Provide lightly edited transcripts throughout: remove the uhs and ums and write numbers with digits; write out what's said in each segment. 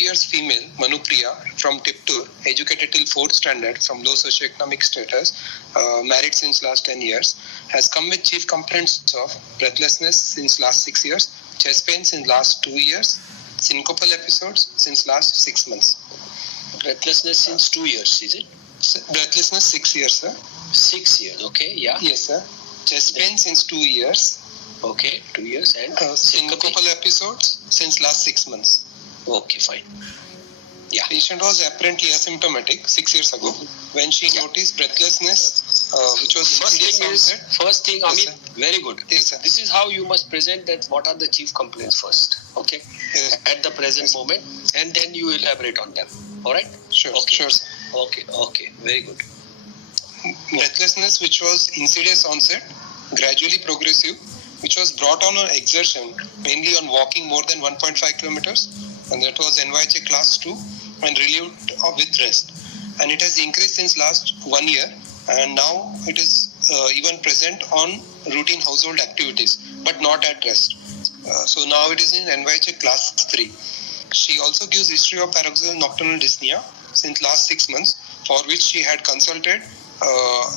years female, Manupriya, from Tiptur, educated till 4th standard from low socioeconomic status, married since last 10 years, has come with chief complaints of breathlessness since last 6 years, chest pain since last 2 years, syncopal episodes since last 6 months. Breathlessness since 2 years, is it? Breathlessness 6 years, sir. 6 years, okay, yeah. Yes, sir. Chest pain since 2 years. Okay, 2 years and syncopal episodes since last 6 months. Okay, fine. Yeah. Patient was apparently asymptomatic 6 years ago when she noticed breathlessness, which was first thing, yes, Amit, sir. very good. Yes, sir. This is how you must present that what are the chief complaints first, okay? Yes. At the present moment, and then you elaborate on them. All right? Sure. Okay. Sure, sir. Okay, very good. Breathlessness which was insidious onset, gradually progressive, which was brought on exertion, mainly on walking more than 1.5 kilometers, and that was NYHA class 2, and relieved with rest. And it has increased since last 1 year, and now it is even present on routine household activities, but not at rest. So now it is in NYHA class 3. She also gives history of paroxysmal nocturnal dyspnea since last 6 months, for which she had consulted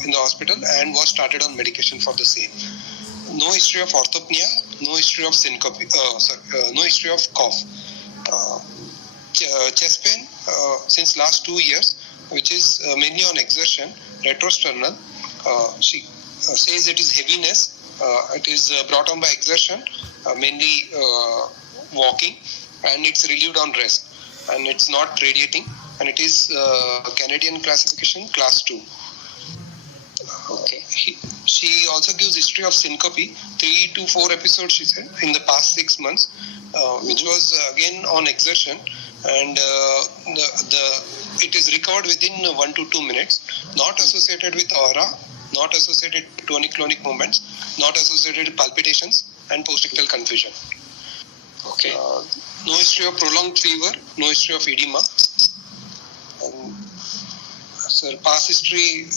in the hospital and was started on medication for the same. No history of orthopnea, no history of syncope, no history of cough. Chest pain since last 2 years, which is mainly on exertion, retrosternal. She says it is heaviness. It is brought on by exertion, mainly walking, and it's relieved on rest. And it's not radiating, and it is Canadian classification class 2. Okay. She also gives history of syncope, 3 to 4 episodes, she said, in the past 6 months, which was again on exertion, and it is recovered within 1 to 2 minutes, not associated with aura, not associated with tonic-clonic movements, not associated with palpitations and postictal confusion. Okay. No history of prolonged fever, no history of edema. Past history.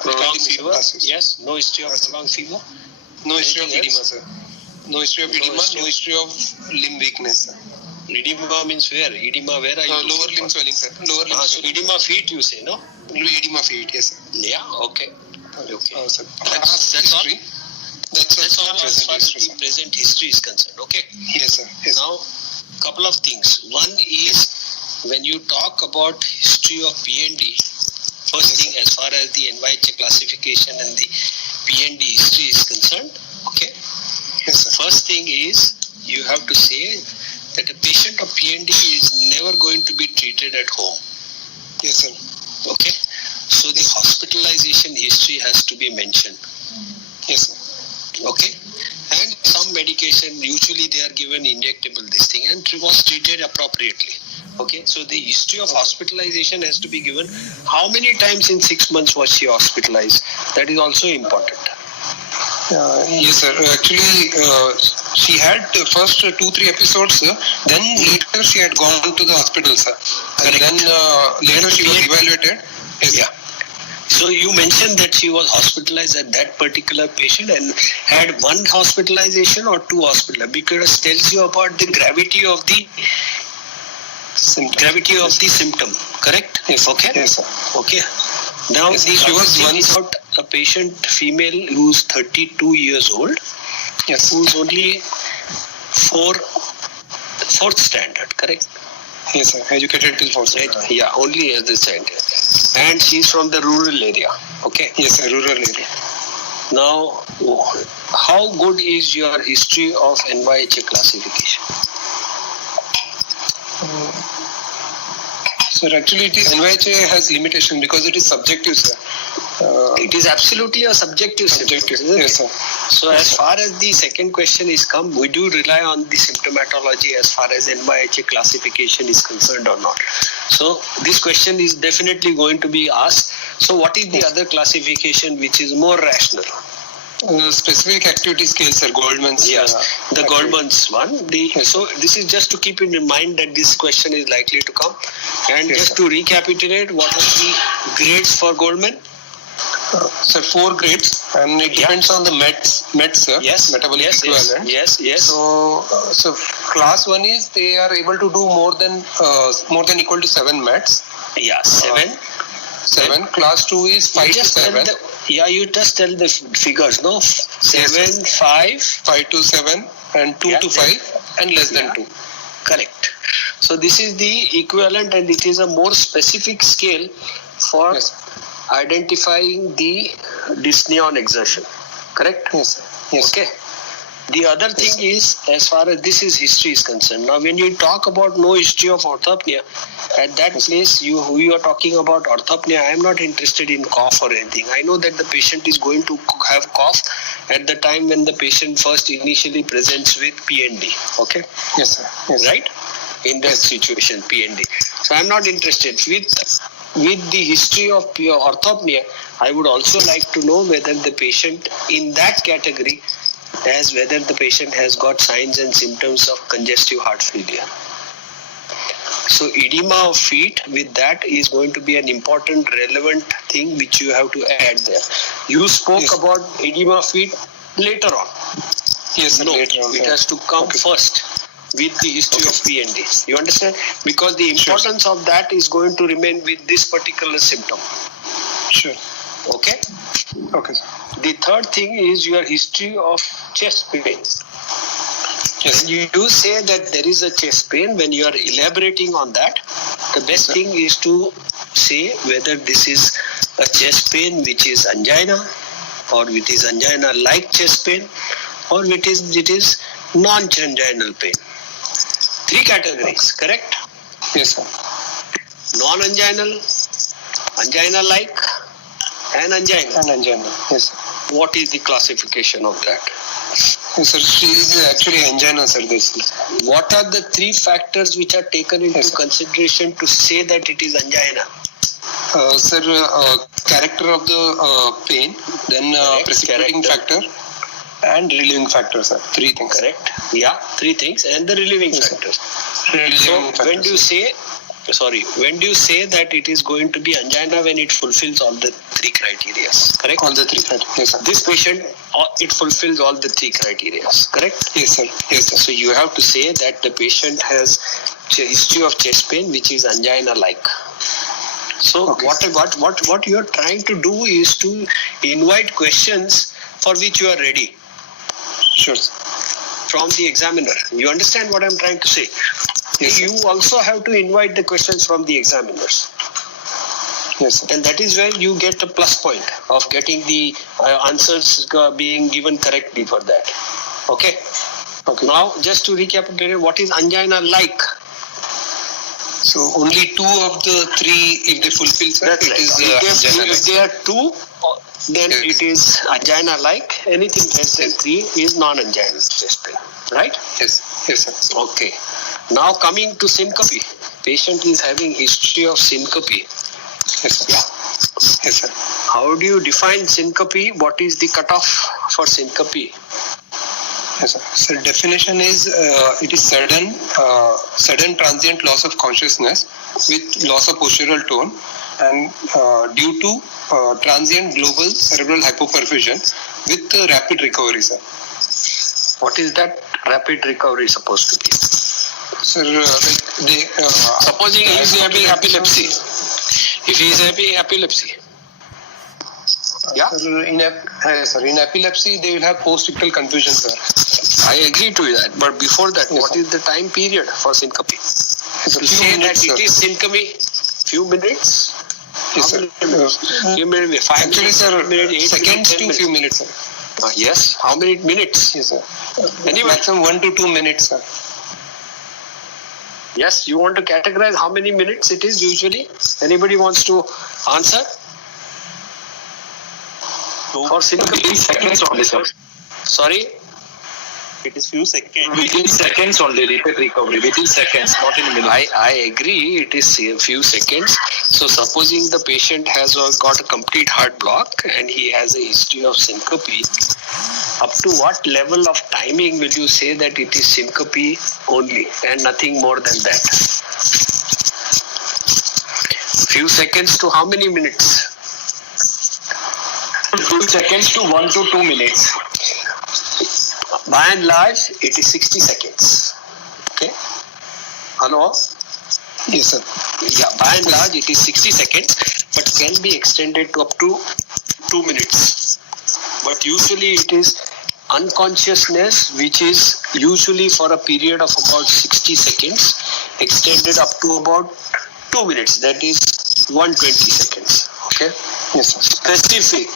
Prolonged fever? Yes. No history of prolonged fever? No history of Anything edema, else? sir. No history of edema, no history of limb weakness, sir. Edema means where? Edema, where are you? Lower limb swelling, sir. Lower limb So swelling. edema feet, you say, no? Edema feet, yes, sir. Yeah, okay. Sir. That's all? History. That's all as far as the present history is concerned, okay? Yes, sir. Yes. Now, couple of things. One is, when you talk about history of PND, first thing as far as the NYHA classification and the PND history is concerned, okay? Yes, sir. First thing is, you have to say that a patient of PND is never going to be treated at home. Yes, sir. Okay? So the hospitalization history has to be mentioned. Yes, sir. Okay? And some medication, usually they are given injectable this thing, and was treated appropriately. Okay? So the history of hospitalization has to be given. How many times in 6 months was she hospitalized? That is also important. Yes, sir. Actually, she had the first 2-3 episodes, sir. Then later she had gone to the hospital, sir. And then later she was evaluated. Yes, yeah. So you mentioned that she was hospitalized at that particular patient and had one hospitalization or 2 hospitalizations, because it tells you about the gravity of the symptom. Correct? Yes. Okay. Yes, sir. Okay. Now yes, she was about a patient female who's 32 years old. Yes. Who's only 4th standard. Correct? Yes, sir. Educated till 4th standard. Right. Yeah, only as the standard. And she's from the rural area. Okay. Yes, sir. Rural area. Now, how good is your history of NYHA classification? Sir, actually, NYHA has limitation because it is subjective, sir. It is absolutely a subjective. Yes, sir. So, as far as the second question is come, we do rely on the symptomatology as far as NYHA classification is concerned or not. So, this question is definitely going to be asked. So, what is the other classification which is more rational? Specific activity scale, sir. Goldman's. Yes, the Goldman's one. So this is just to keep in mind that this question is likely to come. And yes, just sir. to recapitulate, what are the grades for Goldman? Sir, 4 grades. And it depends on the meds, sir. Yes. Metabolic equivalent. Yes. So class 1 is they are able to do more than equal to 7 meds. Yeah, 7. 7. Class 2 is 5 to 7. You just tell the figures, no? 7, 5. 5 to 7 and 2 to 5 and less than 2. Correct. So this is the equivalent, and it is a more specific scale for identifying the dyspnea on exertion. Correct? Yes. Yes. Okay. The other thing is, as far as this is history is concerned, now when you talk about no history of orthopnea, at that place you are talking about orthopnea. I am not interested in cough or anything. I know that the patient is going to have cough at the time when the patient first initially presents with PND. Okay? Yes, sir. Yes. Right? In that situation, PND. So I am not interested. With the history of pure orthopnea, I would also like to know whether the patient in that category whether the patient has got signs and symptoms of congestive heart failure. So edema of feet with that is going to be an important relevant thing which you have to add there. You spoke about edema of feet later on. Yes, no, later on. It has to come first with the history of PND. You understand? Because the importance of that is going to remain with this particular symptom. Sure. Okay? Okay. The third thing is your history of chest pain. Yes. When you say that there is a chest pain, when you are elaborating on that, the best thing is to say whether this is a chest pain which is angina, or it is angina-like chest pain, or it is non-anginal pain. 3 categories, correct? Yes, sir. Non-anginal, angina-like, and angina. And angina. Yes, sir. What is the classification of that? Yes, sir. She is actually angina, sir. What are the 3 factors which are taken into consideration to say that it is angina? Sir, character of the pain, then precipitating factor, and relieving factor, sir. 3 things. Correct. Yeah, 3 things, and the relieving factors. When do you say that it is going to be angina when it fulfills all the 3 criteria? Correct. All the 3 criteria. Yes, sir. This patient, it fulfills all the 3 criteria. Correct. Yes, sir. Yes, sir. So you have to say that the patient has a history of chest pain which is angina-like. So what you are trying to do is to invite questions for which you are ready. Sure, sir. From the examiner. You understand what I am trying to say? Yes, you also have to invite the questions from the examiners. Yes, sir. And that is where you get a plus point of getting the answers being given correctly for that. Okay? Okay. Now, just to recapitulate, what is angina like? So, only 2 of the 3, if they fulfill, sir, That's right. If they are 2, then it is angina-like. Anything less than 3 is non-anginal chest pain. Right? Yes. Yes, sir. Okay. Now coming to syncope. Patient is having history of syncope. Yes, sir. Yes, sir. How do you define syncope? What is the cutoff for syncope? Yes, sir. So definition is it is sudden transient loss of consciousness with loss of postural tone and due to transient global cerebral hypoperfusion with rapid recovery, sir. What is that rapid recovery supposed to be? Sir, supposing he is having epilepsy. If he is having epilepsy. Yeah? Sir, in epilepsy, they will have post-ictal confusion, sir. I agree to that. But before that, what is the time period for syncope? To say that it is syncope, few minutes? Yes, sir. Few minutes, 5 Actually, minutes, sir, 8 minutes, seconds to minutes. few minutes, sir. Yes. How many minutes? Yes, sir. Anyway. Maximum 1 to 2 minutes, sir. Yes, you want to categorize how many minutes it is usually? Anybody wants to answer? For syncope, seconds only, sir. Sorry? It is few seconds. Within seconds only, rapid recovery. Within seconds, not in minutes. I agree, it is a few seconds. So supposing the patient has got a complete heart block and he has a history of syncope, up to what level of timing will you say that it is syncope only and nothing more than that? Few seconds to how many minutes? few seconds to 1 to 2 minutes. By and large, it is 60 seconds. Okay. Hello? Yes, sir. Yeah, by and large, it is 60 seconds, but can be extended to up to 2 minutes. But usually it is unconsciousness, which is usually for a period of about 60 seconds, extended up to about 2 minutes. That is 120 seconds. Okay. Yes, sir. Specific,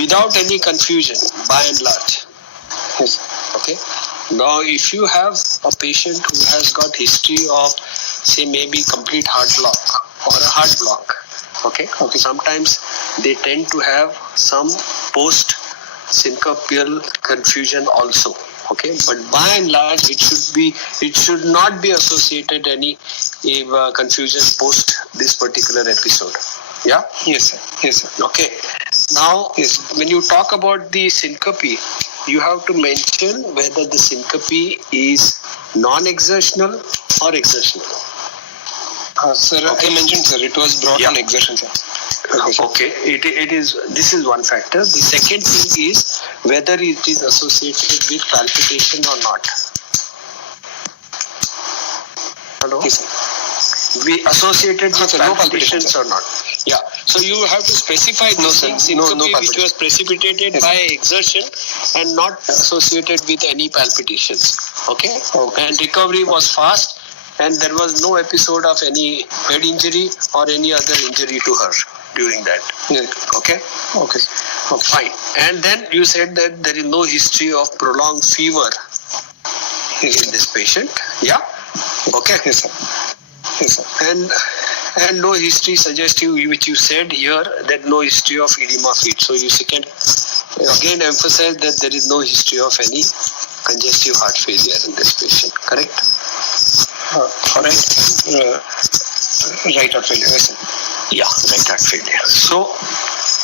without any confusion, by and large. Yes, sir. Okay. Now, if you have a patient who has got history of, say, maybe complete heart block or a heart block, okay, sometimes they tend to have some post-syncopial confusion also, okay, but by and large, it should not be associated any confusion post this particular episode. Yeah. Yes, sir. Yes, sir. Okay. Now, when you talk about the syncope, you have to mention whether the syncope is non-exertional or exertional. Sir, I mentioned, sir, it was brought on exertion, sir. Okay. It is. This is one factor. The second thing is whether it is associated with palpitation or not. Hello. Yes, sir. We associated with no palpitations or not? Yeah. So you have to specify those things. Syncope which was precipitated by exertion and not associated with any palpitations. Okay. And recovery was fast, and there was no episode of any head injury or any other injury to her during that. Okay. Okay. Fine. And then you said that there is no history of prolonged fever in this patient. Yeah. Okay. Yes, sir. Yes, sir. And no history suggestive, which you said here, that no history of edema feet. So you can again emphasize that there is no history of any congestive heart failure in this patient. Correct? Right heart failure. Yes, sir. Yeah, right heart failure. So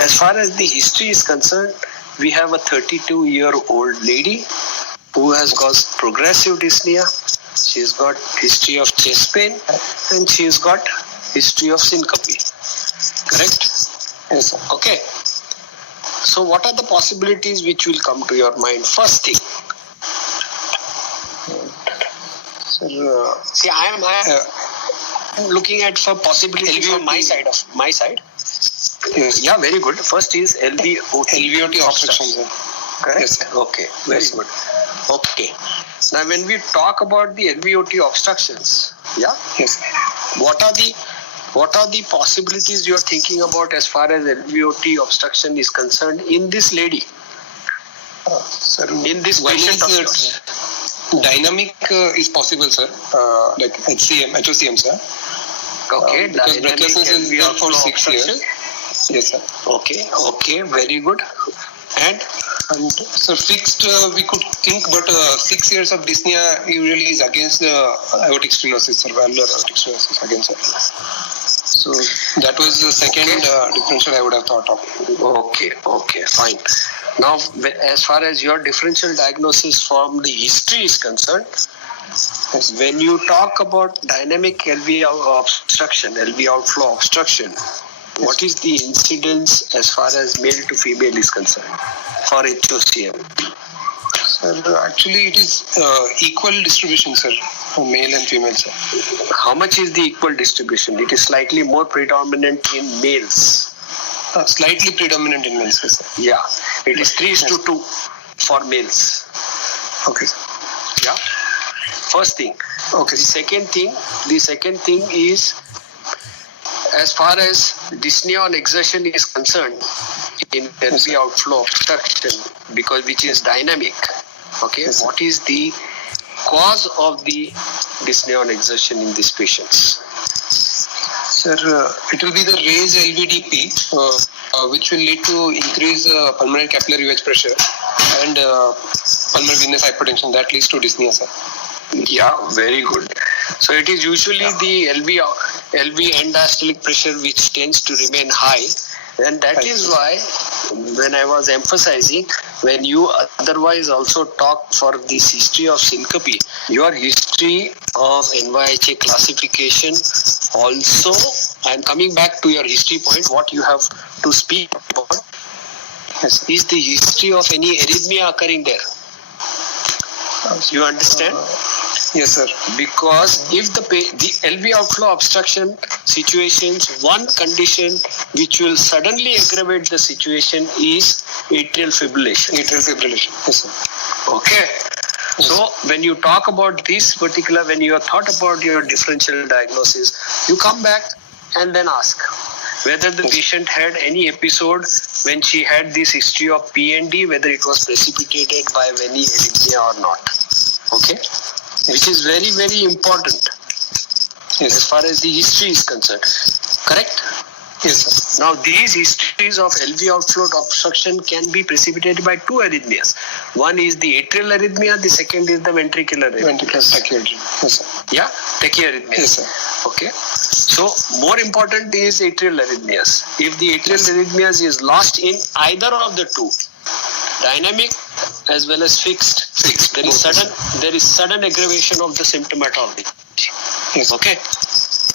as far as the history is concerned, we have a 32-year-old lady who has got progressive dyspnea. She's got history of chest pain, and she's got history of syncope. Correct? Yes, sir. Okay. So what are the possibilities which will come to your mind? First thing. Sir, See, I am looking at for possibilities from my side. yes. Yeah, very good. First is LVOT obstruction, sir. Correct? Yes, sir. Okay, very good. Okay. Now, when we talk about the LVOT obstructions, yeah, Yes. what are the possibilities you are thinking about as far as LVOT obstruction is concerned in this lady, Sir, in this one patient of is yours? dynamic is possible, sir. Like HOCM, sir. Okay, Because dynamic breathlessness is LV there for outflow 6 years. obstruction. Yes, sir. Okay, very good. And And so fixed, we could think, but 6 years of dyspnea usually is against the aortic stenosis, sir, valvular aortic stenosis against it. So that was the second differential I would have thought of. okay, fine. Now, as far as your differential diagnosis from the history is concerned, when you talk about dynamic LV obstruction, LV outflow obstruction, what is the incidence as far as male to female is concerned for HOCM? Sir, actually it is equal distribution, sir, for male and female, sir. How much is the equal distribution? It is slightly more predominant in males. Slightly predominant in males, sir. Yeah, it is 3:2 for males. Okay, sir. Yeah. First thing. Okay. The second thing is, as far as dyspnea on exertion is concerned, in LV outflow obstruction, which is dynamic, okay, Yes, sir. what is the cause of the dyspnea on exertion in these patients? Sir, it will be the raised LVDP, which will lead to increased pulmonary capillary wedge pressure and pulmonary venous hypertension. That leads to dyspnea, sir. Yeah, very good. So it is usually the LV end diastolic pressure which tends to remain high, and that is why when I was emphasizing, when you otherwise also talk for this history of syncope, your history of NYHA classification also, I am coming back to your history point, what you have to speak about. Yes, sir. is the history of any arrhythmia occurring there. You understand? Yes, sir. Because if the LV outflow obstruction situations, one condition which will suddenly aggravate the situation is atrial fibrillation. Atrial fibrillation. Yes, sir. Okay. So when you talk about this particular, when you have thought about your differential diagnosis, you come back and then ask whether the patient had any episode when she had this history of PND, whether it was precipitated by any arrhythmia or not. Okay. Which is very, very important as far as the history is concerned. Correct? Yes, sir. Now, these histories of LV outflow obstruction can be precipitated by two arrhythmias. One is the atrial arrhythmia, the second is the ventricular arrhythmia. Ventricular tachyarrhythmia. Yes, sir. Yeah, tachyarrhythmia. Yes, sir. Okay. So, more important is atrial arrhythmias. If the atrial arrhythmias is lost in either of the two, dynamic as well as fixed, there is sudden aggravation of the symptomatology. Yes. Okay.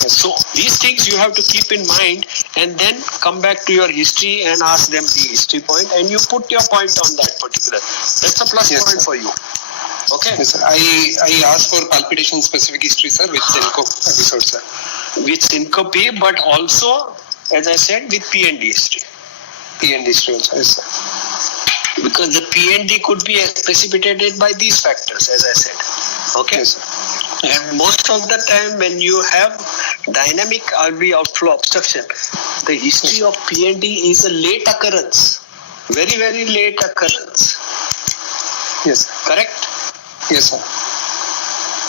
So these things you have to keep in mind, and then come back to your history and ask them the history point, and you put your point on that particular. That's a plus Yes, point sir. for you. Okay. Yes, sir. I asked for palpitation specific history, sir, with syncope episode, sir. With syncope, but also, as I said, with PND history. PND history also. Yes, sir. Because the PND could be precipitated by these factors, as I said. Okay. Yes, sir. And most of the time when you have dynamic RV outflow obstruction, the history of PND is a late occurrence. Very, very late occurrence. Yes, sir. Correct? Yes, sir.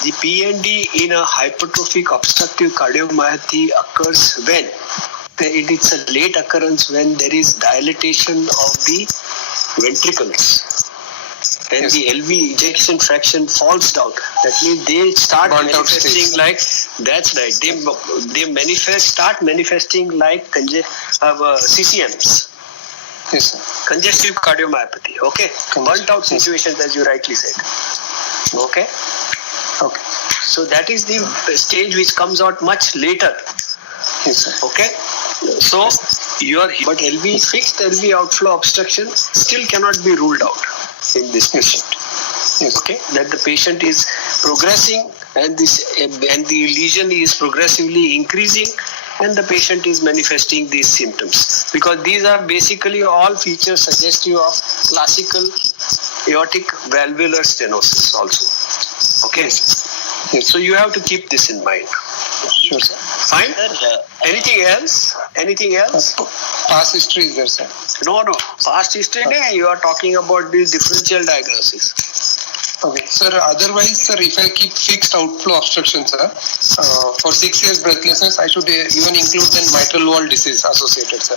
The PND in a hypertrophic obstructive cardiomyopathy occurs when? It's a late occurrence when there is dilatation of the ventricles. Then Yes. the LV ejection fraction falls down. That means they start Burnt out manifesting stage. like, that's right, they start manifesting like CCMs, Yes, sir. congestive cardiomyopathy. Okay, burnt out Yes. situations, as you rightly said. Okay, Okay. so that is the stage which comes out much later. Yes, sir. Okay, so but fixed LV outflow obstruction still cannot be ruled out in this patient. Yes. Okay, that the patient is progressing and the lesion is progressively increasing, and the patient is manifesting these symptoms, because these are basically all features suggestive of classical aortic valvular stenosis also. Okay, Yes. so you have to keep this in mind. Sure, sir. Fine. Anything else? Anything else? Past history is there, sir. No. Past history, you are talking about the differential diagnosis. Okay, sir. Otherwise, sir, if I keep fixed outflow obstruction, sir, for 6 years breathlessness, I should even include then mitral valve disease associated, sir.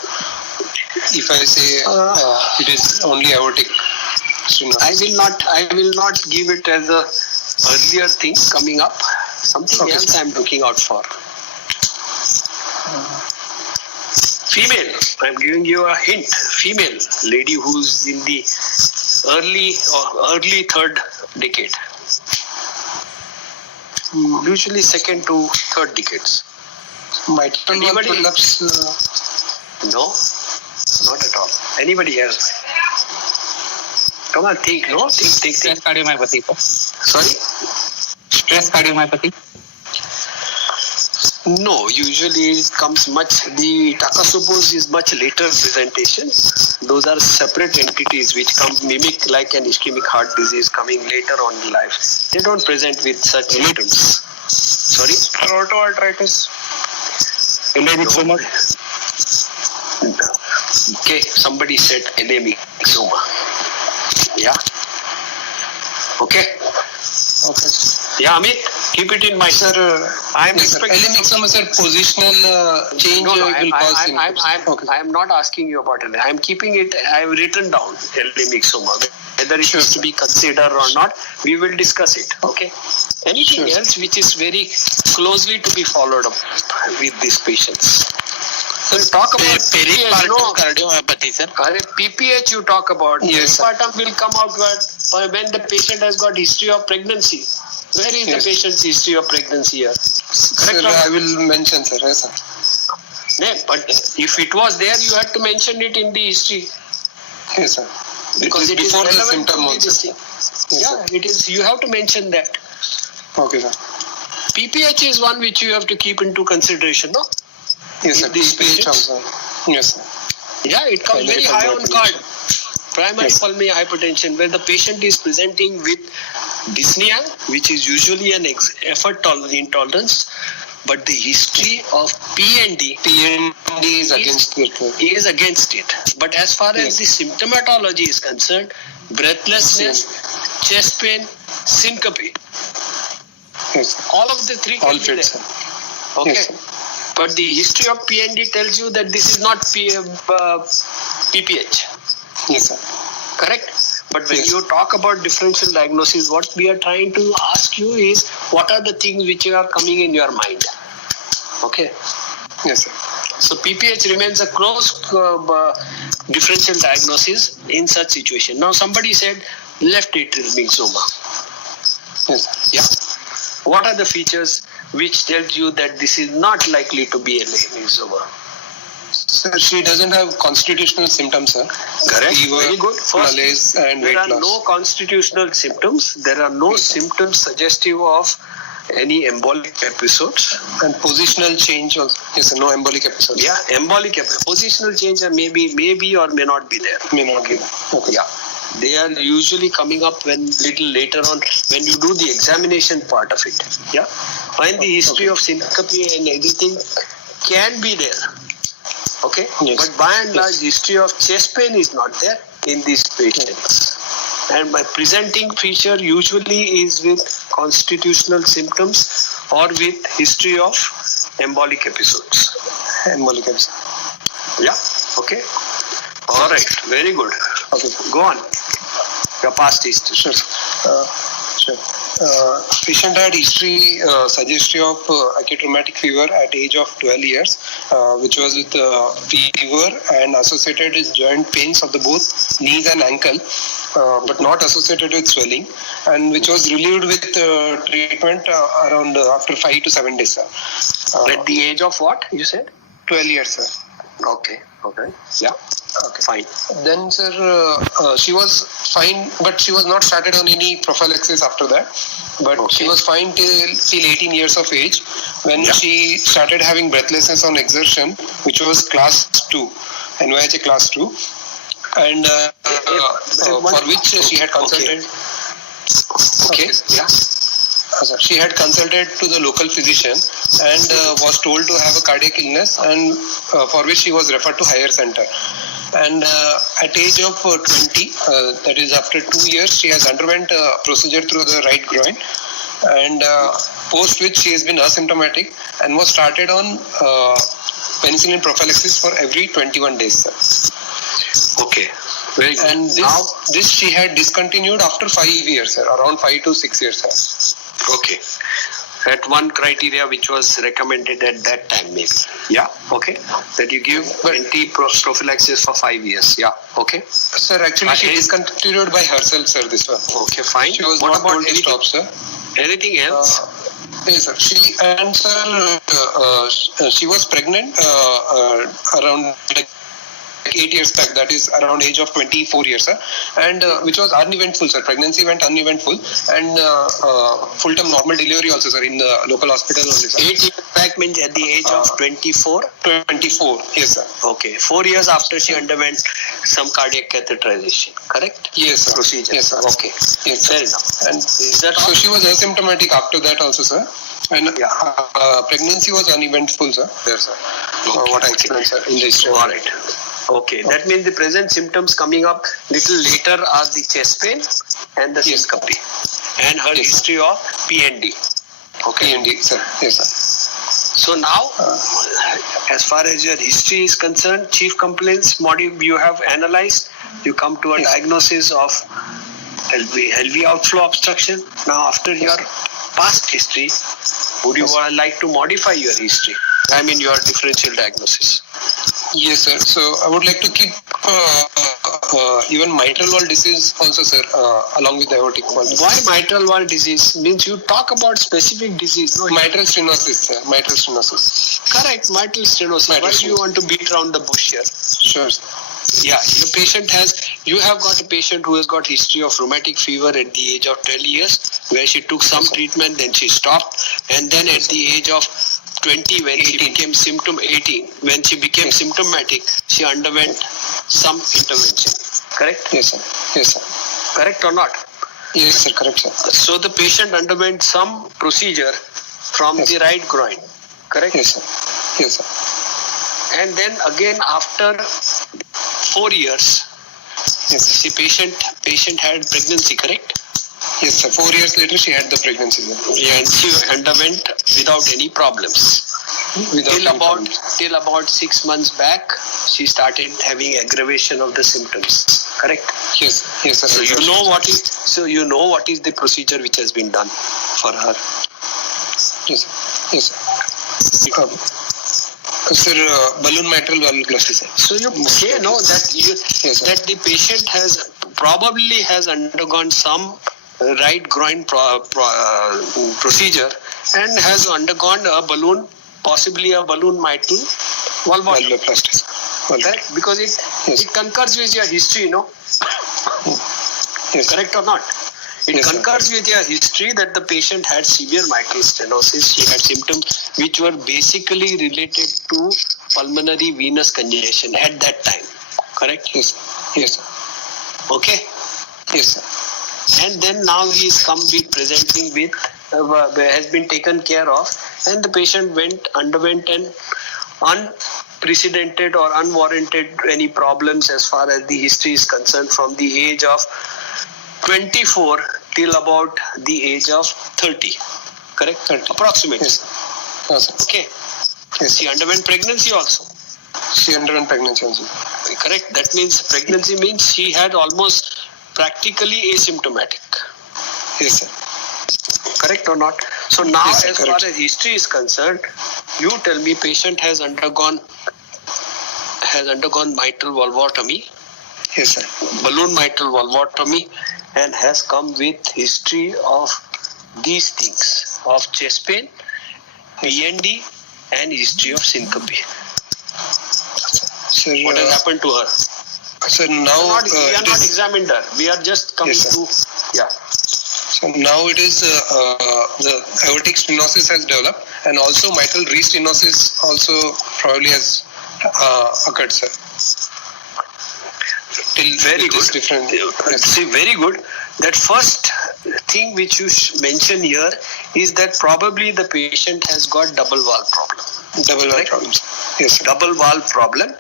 If I say it is only aortic stenosis. I will not give it as a earlier thing coming up. Something Okay. else I'm looking out for. Female. I'm giving you a hint. Female lady who's in the early third decade. Usually second to third decades. Mitral valve Anybody? prolapse. No, not at all. Anybody else? Come on, think. No, think. Stress cardiomyopathy, sir. Sorry. Stress cardiomyopathy. No, usually it comes the Takasubos is much later presentation. Those are separate entities which mimic like an ischemic heart disease coming later on in life. They don't present with such symptoms. Sorry? Autoarthritis. Ileomyxoma. Okay, somebody said ileomyxoma. Yeah. Okay. Okay. Yeah, Amit, keep it in mind. Sir, I am yes, sir. expecting. Ileomyxoma, sir, positional change No, will cause symptoms. Okay. I am not asking you about it. I am keeping it. I have written down ileomyxoma. Whether it is to be considered or not, we will discuss it. Okay. Anything Sure. else which is very closely to be followed up with these patients? So talk about PPH, no? cardiomyopathy, sir. PPH you talk about. Yes, sir. Postpartum will come out when the patient has got history of pregnancy. Where is Yes. the patient's history of pregnancy here? Sir, Correct or I will mention, sir. Yes, sir. no, but if it was there, you had to mention it in the history. Yes, sir. Because it is before the relevant symptom to also. this thing. Yes, Yeah, it is. You have to mention that. Okay, sir. PPH is one which you have to keep into consideration, no? Yes, sir. In these PPH patients? also. Yes, sir. Yeah, it comes Primary very high on card. hypertension. Primary Yes. pulmonary hypertension, where the patient is presenting with dyspnea, which is usually an effort intolerance, but the history of PND PND is against it. is against it. But as far as Yes. the symptomatology is concerned, breathlessness, chest pain, syncope, Yes, sir. all of the three can All be fit, there. sir. Okay. Yes, sir. But the history of PND tells you that this is not PPH. Yes, sir. Correct? But when Yes. you talk about differential diagnosis, what we are trying to ask you is what are the things which are coming in your mind? Okay. Yes, sir. So PPH remains a close differential diagnosis in such situation. Now somebody said left atrial myxoma. Yes, sir. Yeah. What are the features which tells you that this is not likely to be a myxoma? Sir, she doesn't have constitutional symptoms, sir. Correct. Fever, Very good. First, malaise, and there weight are loss. no constitutional symptoms. There are no symptoms suggestive of any embolic episodes. And positional change also. Yes, sir. No embolic episode. Yeah, positional change maybe or may not be there. May not be. Okay. Yeah, they are usually coming up when little later on when you do the examination part of it. Yeah, and the history of syncope and everything can be there. Okay, Yes. but by and large, history of chest pain is not there in these patients. And my presenting feature usually is with constitutional symptoms or with history of embolic episodes. Embolic episode. Yeah. Okay. All right. Very good. Okay. Go on. Your past history. Sure. Sure. Patient had history suggestive of acute rheumatic fever at age of 12 years, which was with fever and associated with joint pains of the both knees and ankle, but not associated with swelling, and which was relieved with treatment around after 5 to 7 days. At the age of what you said? 12 years, sir. Okay. Okay. Yeah. Okay. Fine. Then, sir, she was fine, but she was not started on any prophylaxis after that. But Okay. she was fine till 18 years of age, when Yeah. she started having breathlessness on exertion, which was class 2, NYHA class 2, and for which she had consulted. Okay. Yeah. She had consulted to the local physician and was told to have a cardiac illness, and for which she was referred to higher center. And at age of 20, that is after 2 years, she has underwent a procedure through the right groin, and post which she has been asymptomatic and was started on penicillin prophylaxis for every 21 days. Sir. Okay. Very good. And Now, this she had discontinued after 5 years, sir, around 5 to 6 years. Sir. okay. At one criteria which was recommended at that time, maybe. Yeah. Okay. That you give prophylaxis for 5 years. Yeah. Okay. Sir, actually she discontinued by herself, sir, this one. Okay. Fine. She was What not about told to anything, stop, sir. anything else? Yes, sir. She was pregnant around like 8 years back, that is around age of 24 years, sir, and which was uneventful, sir. Pregnancy went uneventful, and full-term normal delivery also, sir, in the local hospital only, sir. 8 years back means at the age of 24. 24, yes, sir. Okay. 4 years after she underwent some cardiac catheterization. Correct? Yes, sir. Procedure. Yes, sir. Okay. Yes, Fair sir. enough. And Is that so all? she was asymptomatic after that also, sir. And pregnancy was uneventful, sir. There, sir. Okay. What I explained, sir, in the history. All right. Okay. That means the present symptoms coming up little later are the chest pain and the Yes. syncope and her Yes. history of PND. Okay. PND, sir. Yes, sir. So now, as far as your history is concerned, chief complaints module you have analyzed, you come to a Yes. diagnosis of LV outflow obstruction. Now, after your past history, would you like to modify your history? I mean, your differential diagnosis. Yes, sir. So I would like to keep even mitral valve disease also, sir, along with the aortic valve disease. Why mitral valve disease? Means you talk about specific disease. No, Mitral stenosis, sir. Mitral stenosis. correct. Mitral stenosis. Mitral Why do you want to beat around the bush here? Sure. Sir. Yeah, the patient has You have got a patient who has got history of rheumatic fever at the age of 12 years, where she took some treatment, then she stopped, and then at the age of 20, when she became when she became symptomatic, she underwent some intervention. Correct? Yes, sir. Yes, sir. Correct or not? Yes, sir. Correct, sir. So the patient underwent some procedure from Yes, the right groin. Correct? Yes, sir. Yes, sir. And then again after 4 years, Yes, the patient had pregnancy, correct? yes, sir. 4 years later, she had the pregnancy. Sir. Yeah, and she underwent without any problems. Till about 6 months back, she started having aggravation of the symptoms. Correct? Yes, yes, sir. So you know what is the procedure which has been done for her. Yes, sir. Yes, sir. Sir, balloon mitral valvuloplasty, sir. So you know that Yes, sir. that the patient has probably undergone some right groin procedure and has undergone possibly a balloon mitral valvuloplasty. Valvuloplasty, sir. Correct? Because it concurs with your history, Yes, sir. correct or not? It Yes, sir. concurs with your history that the patient had severe mitral stenosis. She had symptoms which were basically related to pulmonary venous congestion at that time. Correct? Yes, sir. Yes, sir. Okay. Yes, sir. And then now he is presenting with has been taken care of, and the patient underwent an unprecedented or unwarranted any problems as far as the history is concerned from the age of 24 till about the age of 30. Correct? 30. Approximately. Yes, sir. Yes, sir. Okay. Yes, She underwent pregnancy also. she underwent pregnancy also. Correct. That means pregnancy means she had almost practically asymptomatic. Yes, sir. Correct or not? So now Yes, sir, as correct. far as history is concerned, you tell me patient has undergone mitral valvotomy, Yes, sir. balloon mitral valvotomy, and has come with history of these things, of chest pain, PND, and history of syncope. Sir, What has happened to her? sir, now We are it not is- examined her. We are just coming Yes, sir. to, yeah. So now it is the aortic stenosis has developed, and also mitral restenosis also probably has occurred, sir. Very It is good. different. Yes. See, very good. That first thing which you mention here is that probably the patient has got double valve problem. Double valve problems. Yes, sir. Double valve problem,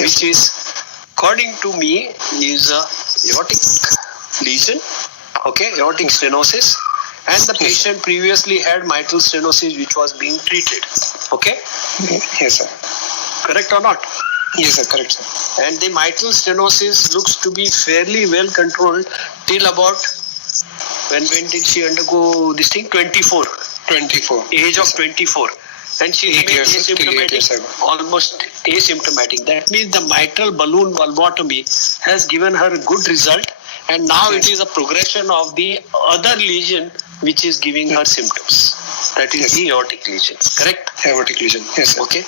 which is, according to me, is a aortic lesion, okay, aortic stenosis, and the patient previously had mitral stenosis which was being treated, okay, Yes, sir. correct or not? Yes, sir. Correct, sir. And the mitral stenosis looks to be fairly well controlled till about, when did she undergo this thing? 24, 24. age of 24. And she 8 remained years, till 8 years asymptomatic, ago. almost asymptomatic. That means the mitral balloon valvotomy has given her a good result, and now it is a progression of the other lesion which is giving her symptoms. That is Yes. the aortic lesion, correct? Aortic lesion. Yes, sir. Okay.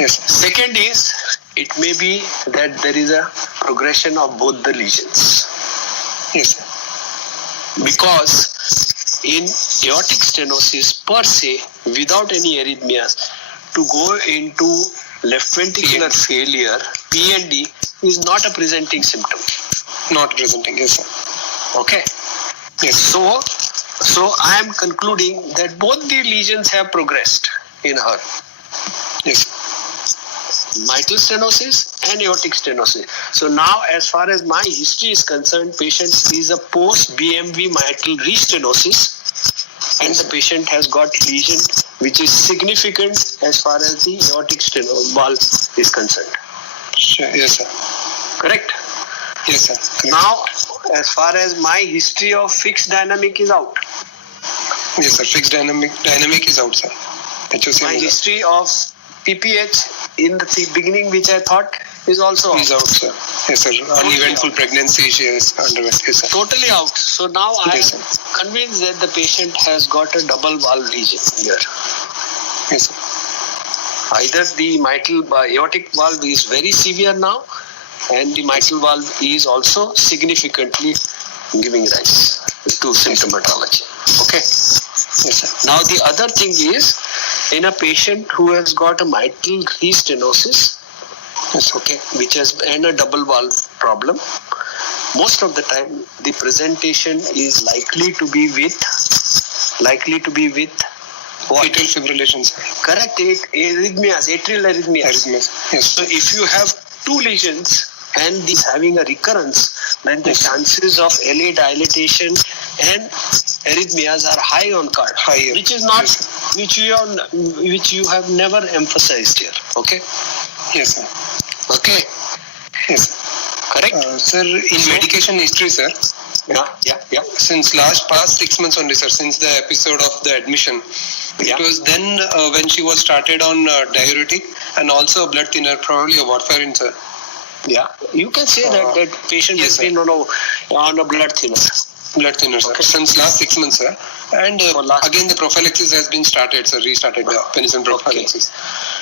Yes, sir. Second is, it may be that there is a progression of both the lesions, Yes, sir. because in aortic stenosis per se, without any arrhythmias, to go into left ventricular failure, PND, is not a presenting symptom. Not presenting. Yes, sir. Okay. Yes. So I am concluding that both the lesions have progressed in her. Yes. Mitral stenosis and aortic stenosis. So now, as far as my history is concerned, patient is a post-BMV mitral restenosis, and the patient has got lesion which is significant as far as the aortic valve is concerned. Sure. Yes, sir. Correct? Yes, sir. Correct. Now, as far as my history of fixed dynamic is out, Yes, sir. Fixed dynamic is out, sir. HOCM my is history of PPH in the beginning, which I thought, is also out. out. Is out, sir. Yes, sir. Uneventful pregnancy she has underwent. Yes, sir. Totally out. So now I Yes, am convinced that the patient has got a double valve lesion here. Yes, sir. Either the mitral aortic valve is very severe now, and the mitral valve is also significantly giving rise to symptomatology. Okay. Yes, sir. Now the other thing is, in a patient who has got a mitral restenosis, okay, which has and a double valve problem, most of the time the presentation is likely to be with what? Atrial fibrillation, sir. Correct, arrhythmias, atrial arrhythmias. Arrhythmias. Yes. So if you have two lesions and this having a recurrence, then the chances of LA dilatation and arrhythmias are high on card. Higher. Which is not, Yes, which you have never emphasized here. Okay. Yes, sir. Okay. Yes. Correct. Sir, in medication history, sir, Yeah. since past 6 months only, sir, since the episode of the admission, Yeah. it was then when she was started on diuretic and also a blood thinner, probably a warfarin, sir. Yeah. You can say that patient yes, has been on a blood thinner. Blood thinner, sir. Okay. Since last 6 months, sir. And again, the prophylaxis has been started, sir. Restarted the penicillin prophylaxis.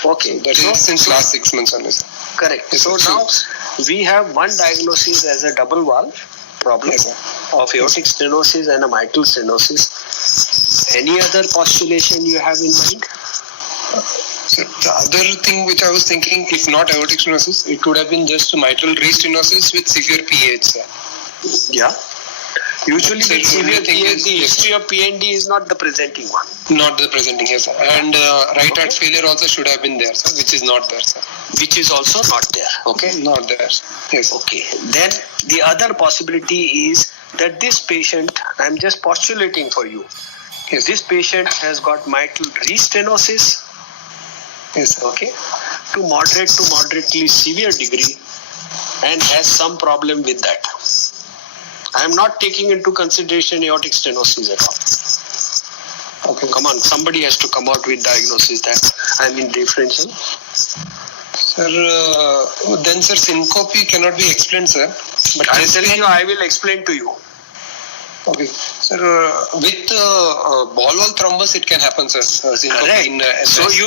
Okay. That So- is since last 6 months only, sir. Correct. Yes, So sir. now we have one diagnosis as a double valve problem Yes, sir. of aortic stenosis and a mitral stenosis. Any other postulation you have in mind? So the other thing which I was thinking, if not aortic stenosis, it could have been just mitral restenosis with severe PH, sir. Yeah. Usually Sir, with severe the thing PND, is- the history of PND is not the presenting one. Not the presenting, yes, sir. And right heart failure also should have been there, sir, which is not there, sir. Which is also not there. Okay. Not there, sir. Yes. Okay. Then the other possibility is that this patient, I'm just postulating for you, Yes. this patient has got mitral restenosis, Yes, sir. okay, to moderately severe degree, and has some problem with that. I am not taking into consideration aortic stenosis at all. Okay. Come on, somebody has to come out with diagnosis that I'm in differential. Sir, then, sir, syncope cannot be explained, sir. But I'm chest telling pain- you, I will explain to you. Okay. Sir, with ball wall thrombus, it can happen, sir. Syncope Correct. in So SS.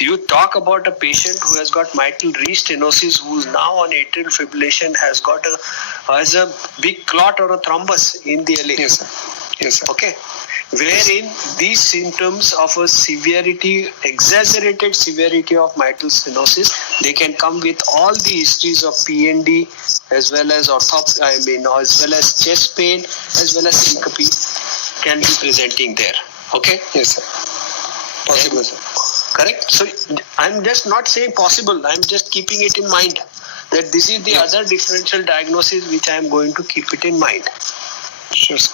you talk about a patient who has got mitral restenosis, who is now on atrial fibrillation, has a big clot or a thrombus in the LA. Yes, sir. Yes, sir. Okay, wherein these symptoms of a severity, exaggerated severity of mitral stenosis, they can come with all the histories of PND as well as as well as chest pain, as well as syncope can be presenting there. Okay. Yes, sir. Possible, sir. Correct. So I'm just not saying possible. I'm just keeping it in mind that this is the Yes. other differential diagnosis which I am going to keep it in mind. Sure, sir.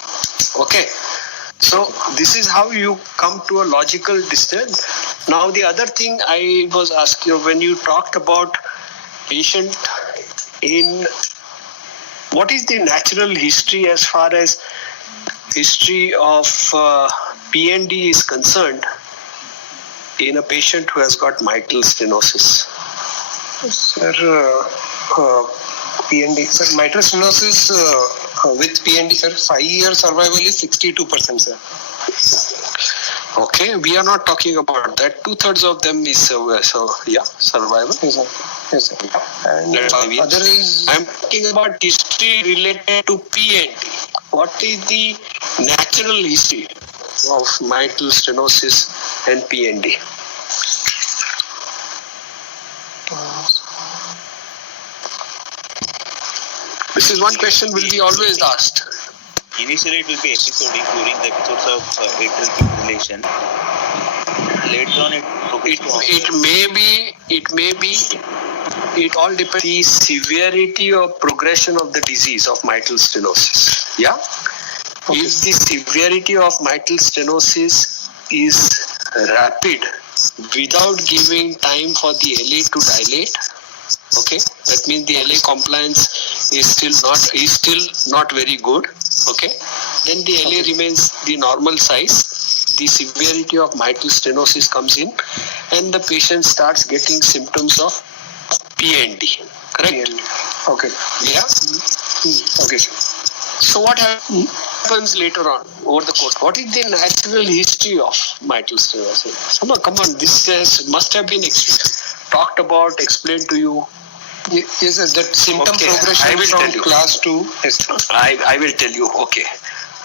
Okay. So this is how you come to a logical distance. Now the other thing I was asking you, when you talked about patient in what is the natural history as far as history of PND is concerned in a patient who has got mitral stenosis? Sir, PND. Sir, mitral stenosis with PND, sir, 5-year survival is 62%, sir. Okay, we are not talking about that. 2/3 of them is survival. Yes, sir. Yes, sir. And That's 5 years. other is I'm talking about history related to PND. What is the natural history of mitral stenosis and PND? This is one question will be always asked. Initially, it will be episodic during the episodes of atrial fibrillation. Later on, It all depends on the severity or progression of the disease of mitral stenosis. Yeah? If the severity of mitral stenosis is rapid without giving time for the LA to dilate, okay, that means the LA compliance is still not very good, okay, then the LA remains the normal size, the severity of mitral stenosis comes in, and the patient starts getting symptoms of PND, correct? PND. Okay. Yeah. Okay, sir. So what happens later on over the course? What is the natural history of mitral stenosis? Come on, this must have been talked about, explained to you. Yes, sir. That symptom Okay, I progression will from tell you. class 2. Yes, sir. I will tell you. Okay.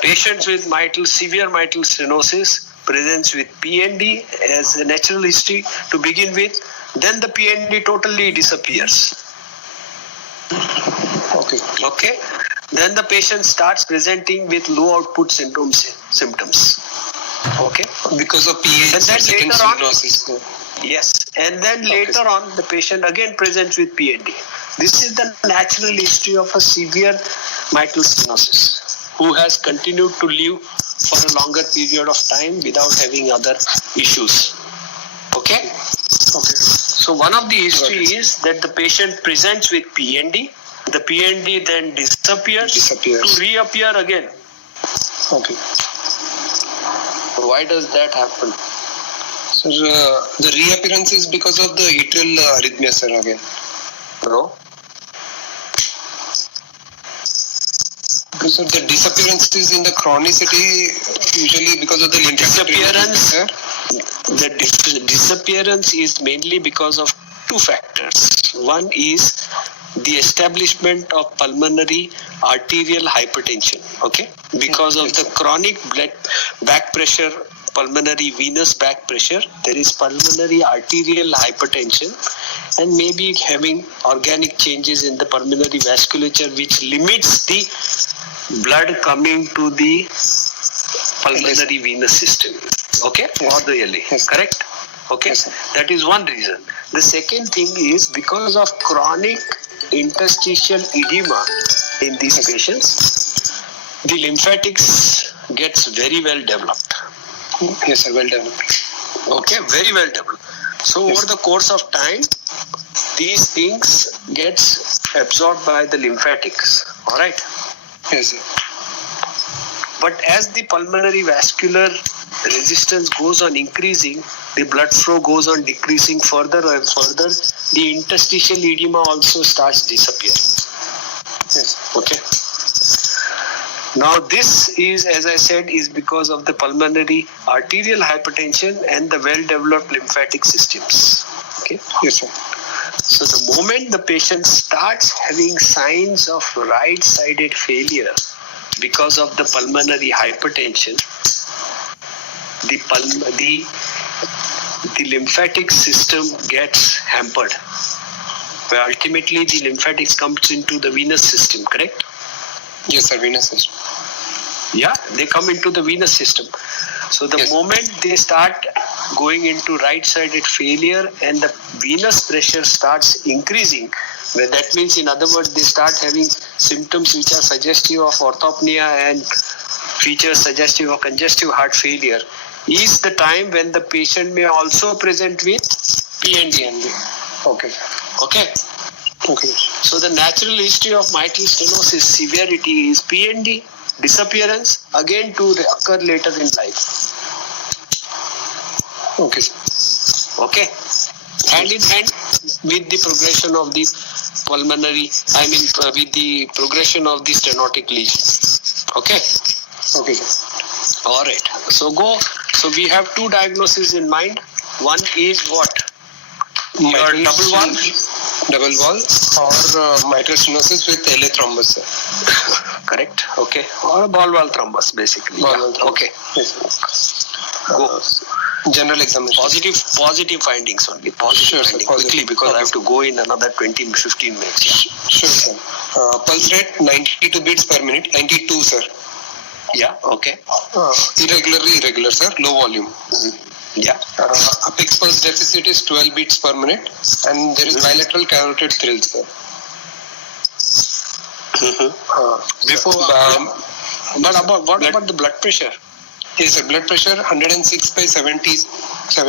Patients with severe mitral stenosis presents with PND as a natural history to begin with. Then the PND totally disappears. Okay. Okay. Then the patient starts presenting with low output symptoms. Okay. Because of PH, And then second later on- stenosis. Yes. And then later on, the patient again presents with PND. This is the natural history of a severe mitral stenosis who has continued to live for a longer period of time without having other issues. Okay. Okay. So one of the history is that the patient presents with PND. The PND then disappears to reappear again. Okay. Why does that happen? Sir, the reappearance is because of the atrial arrhythmia, sir, again. No. Because of the disappearance is in the chronicity, usually because of the Disappearance. sir. The disappearance is mainly because of two factors. One is the establishment of pulmonary arterial hypertension. Okay, because of the chronic blood back pressure, pulmonary venous back pressure, there is pulmonary arterial hypertension, and maybe having organic changes in the pulmonary vasculature, which limits the blood coming to the pulmonary venous system. Okay, or the LA. Yes. Correct. Okay, Yes, sir. that is one reason. The second thing is because of chronic interstitial edema in these patients, the lymphatics gets very well developed. Yes, sir, well developed. Okay, very well developed. So Yes. over the course of time, these things gets absorbed by the lymphatics. All right. Yes, sir. But as the pulmonary vascular resistance goes on increasing, the blood flow goes on decreasing further and further, the interstitial edema also starts disappearing. Yes. Okay. Now this is, as I said, is because of the pulmonary arterial hypertension and the well-developed lymphatic systems. Okay. Yes, sir. So the moment the patient starts having signs of right-sided failure because of the pulmonary hypertension, the lymphatic system gets hampered. Where ultimately the lymphatics comes into the venous system, correct? Yes, sir, venous system. Yeah, they come into the venous system. So the Yes. moment they start going into right-sided failure and the venous pressure starts increasing, well, that means, in other words, they start having symptoms which are suggestive of orthopnea and features suggestive of congestive heart failure, is the time when the patient may also present with PND. Okay. Okay. Okay. So the natural history of mitral stenosis severity is PND, disappearance, again to occur later in life. Okay, sir. Okay. Hand in hand with the progression of the pulmonary, with the progression of the stenotic lesion. Okay. Okay, sir. All right. So we have two diagnoses in mind. One is what? Your Mitral double wall? Double wall or mitral stenosis with LA thrombus, sir. Correct. Okay. Or a ball valve thrombus, basically. Ball Yeah. valve thrombus. Okay. Yes, sir. Go. General examination. Positive findings only. Positive Sure, sir, findings. positive. Quickly, because Okay. I have to go in another 15 minutes. Yeah. Sure, sir. Pulse rate 92 beats per minute. 92, sir. Yeah. Okay. Irregular, sir. Low volume. Yeah. Apex pulse deficit is 12 beats per minute, and there is bilateral carotid thrill, sir. Before. But what about the blood pressure? Yes, sir. Blood pressure 106 by 70, sir.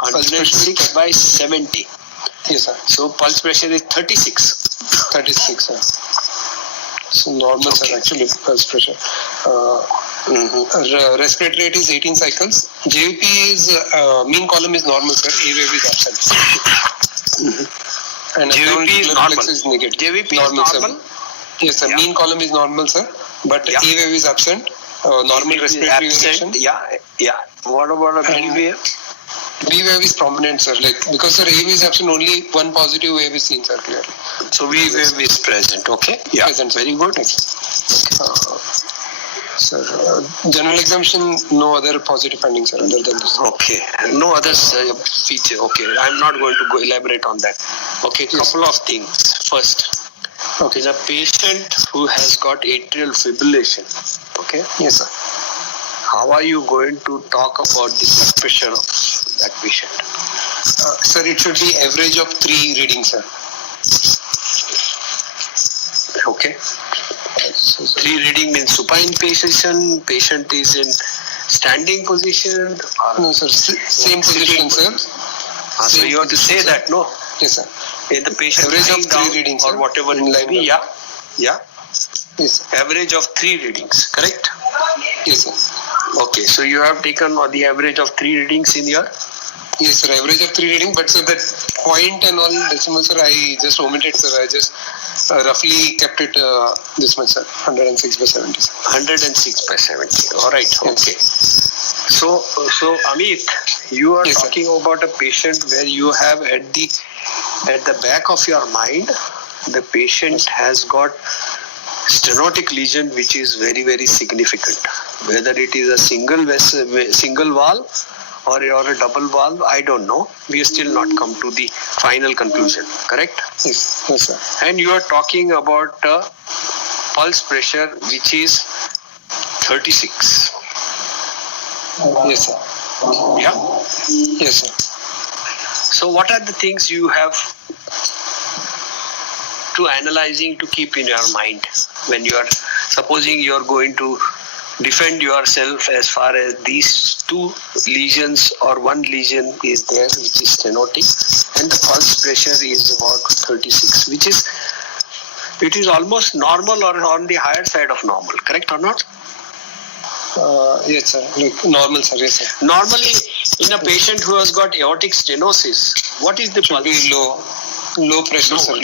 106 by 70. Yes, sir. So pulse pressure is 36. 36, sir. So normal, Okay. sir, actually, pulse pressure. Respiratory rate is 18 cycles. JVP is, mean column is normal, sir. A wave is absent. And JVP is abdominal normal. reflex is negative. JVP is normal. Sir. Yes, sir. Yeah. Mean column is normal, sir. But Yeah. A wave is absent. Normal JVP is respiratory variation. absent. Yeah. What about a B And- wave? B wave is prominent, sir. Like because sir, AV is absent, only one positive wave is seen, sir. Clearly. So V wave is present. Okay. Yeah. Present. Very good. Sir, general exemption, no other positive findings, sir, other than this. Okay. No other feature. Okay. I'm not going to go elaborate on that. Okay. Couple of things. First, in a patient who has got atrial fibrillation, okay. Yes, sir. How are you going to talk about the blood pressure of that patient? Sir, it should be average of 3 readings, sir. Okay. 3 reading means supine position. Patient is in standing position. Or No, sir. Same position, sir. So you have to say that, no? Yes, sir. In the patient Average of lying 3 down readings, or sir. whatever In it may line be. down. Yeah. Yeah. Yes, sir. Average of 3 readings. Correct. Yes, sir. Okay. So you have taken the average of 3 readings in your. Yes, sir. Average of 3 reading, but sir, that point and all decimal, sir, I just omitted, sir. I just roughly kept it this much, sir. 106 by 70, sir. 106 by 70. All right. Okay. So Amit, you are Yes, sir. talking about a patient where you have at the back of your mind, the patient has got stenotic lesion which is very, very significant. Whether it is a single valve or a double valve, I don't know. We have still not come to the final conclusion. Correct? Yes, yes, sir. And you are talking about pulse pressure which is 36. Yes, sir. Yeah. Yes, sir. So what are the things you have to analyzing to keep in your mind when you are supposing you are going to defend yourself as far as these 2 lesions or 1 lesion is there which is stenotic and the pulse pressure is about 36, which is it is almost normal or on the higher side of normal, correct or not? Yes, sir. Like normal, sir. Yes, sir. Normally in a patient who has got aortic stenosis, what is the Should be pulse? low pressure, sir.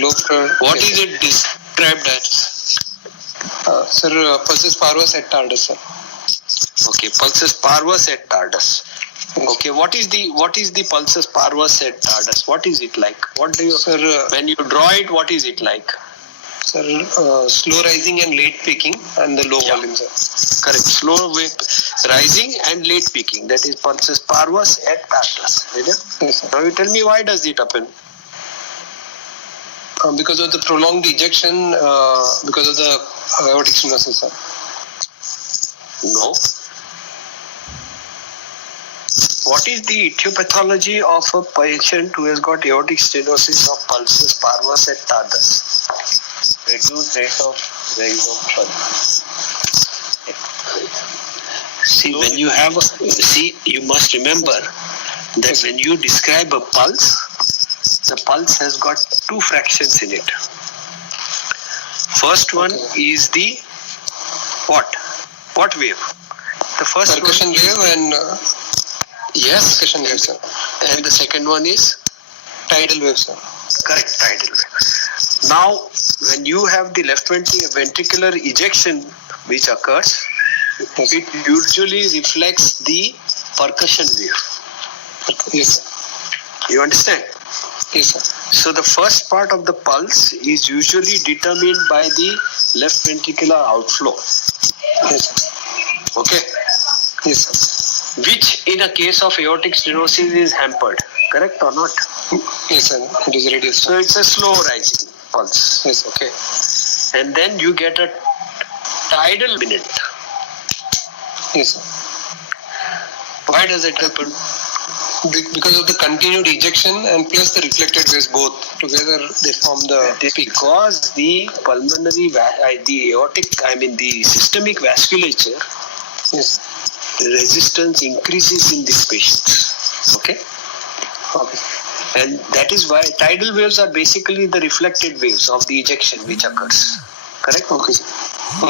What is it described as? Sir, pulses parvus et tardus, sir. Okay, pulses parvus et tardus. Okay, what is the pulses parvus et tardus? What is it like? What do you, Sir, when you draw it, what is it like? sir, slow rising and late peaking and the low Yeah. volume, sir. Correct. Slow wave rising and late peaking. That is pulses parvus et tardus. Yes, sir. Now you tell me, why does it happen? Because of the prolonged ejection, because of the aortic stenosis, sir. No. What is the etiology of a patient who has got aortic stenosis of pulses parvus et tardus? Reduced rate of rise of pulse. See, when you have you must remember that when you describe a pulse, the pulse has got 2 fractions in it. First one is the what? What wave? The first Percussion one wave and yes, percussion wave, sir. and the second one is Tidal wave, sir. correct, tidal wave. Now, when you have the left ventricular ejection which occurs, Yes, it usually reflects the percussion wave. yes, sir. You understand? Yes, sir. So the first part of the pulse is usually determined by the left ventricular outflow. Yes, sir. Okay? Yes, sir. Which in a case of aortic stenosis is hampered. Correct or not? Yes, sir. It is reduced, So sir. it's a slow rising pulse. Yes, sir. Okay. And then you get a tidal minute. Yes, sir. Why does it happen? Because of the continued ejection and plus the reflected waves, both together they form the peak. Because the pulmonary, the aortic, the systemic vasculature Yes. resistance increases in these patients. Okay? Okay. And that is why tidal waves are basically the reflected waves of the ejection which occurs. Correct? Okay, sir.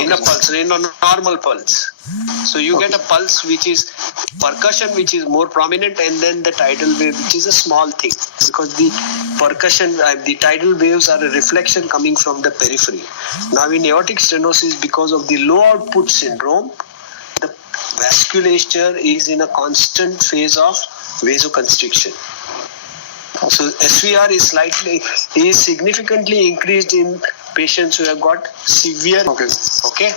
In a pulse, in a normal pulse. So you get a pulse which is percussion which is more prominent, and then the tidal wave which is a small thing, because the percussion, the tidal waves are a reflection coming from the periphery. Now in aortic stenosis, because of the low output syndrome, vasculature is in a constant phase of vasoconstriction. So SVR is significantly increased in patients who have got severe. Okay.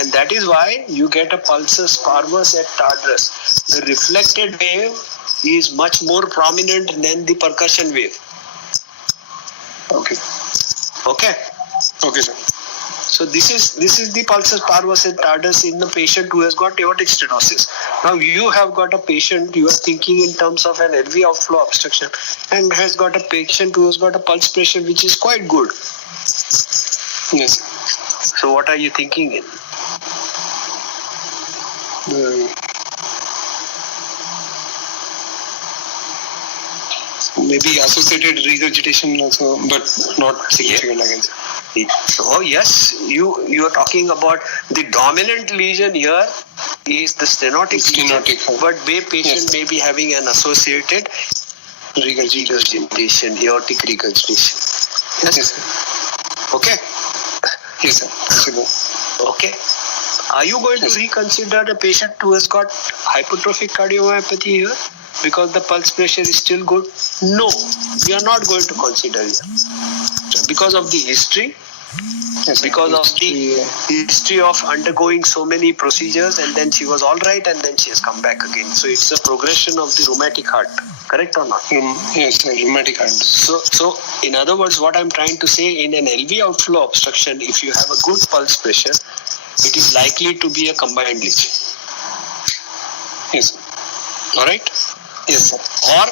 And that is why you get a pulsus parvus et tardus. The reflected wave is much more prominent than the percussion wave. Okay. Okay. Okay, sir. So this is the pulsus parvus et tardus in the patient who has got aortic stenosis. Now you have got a patient, you are thinking in terms of an LV outflow obstruction, and has got a patient who has got a pulse pressure which is quite good. Yes. So what are you thinking in? Maybe associated regurgitation also, but not significant again. Oh yes, you are talking about the dominant lesion here is the stenotic lesion, but patient may be having an associated regurgitation, aortic regurgitation. Yes. Okay. Yes, sir. Okay. Are you going to reconsider a patient who has got hypertrophic cardiomyopathy here because the pulse pressure is still good? No, we are not going to consider here because of the history. Yes, because of the history of undergoing so many procedures, and then she was all right and then she has come back again. So it's a progression of the rheumatic heart, correct or not? Yes, sir, rheumatic heart. So in other words, what I'm trying to say, in an LV outflow obstruction, if you have a good pulse pressure, it is likely to be a combined lesion. Yes. All right? Yes, sir. Or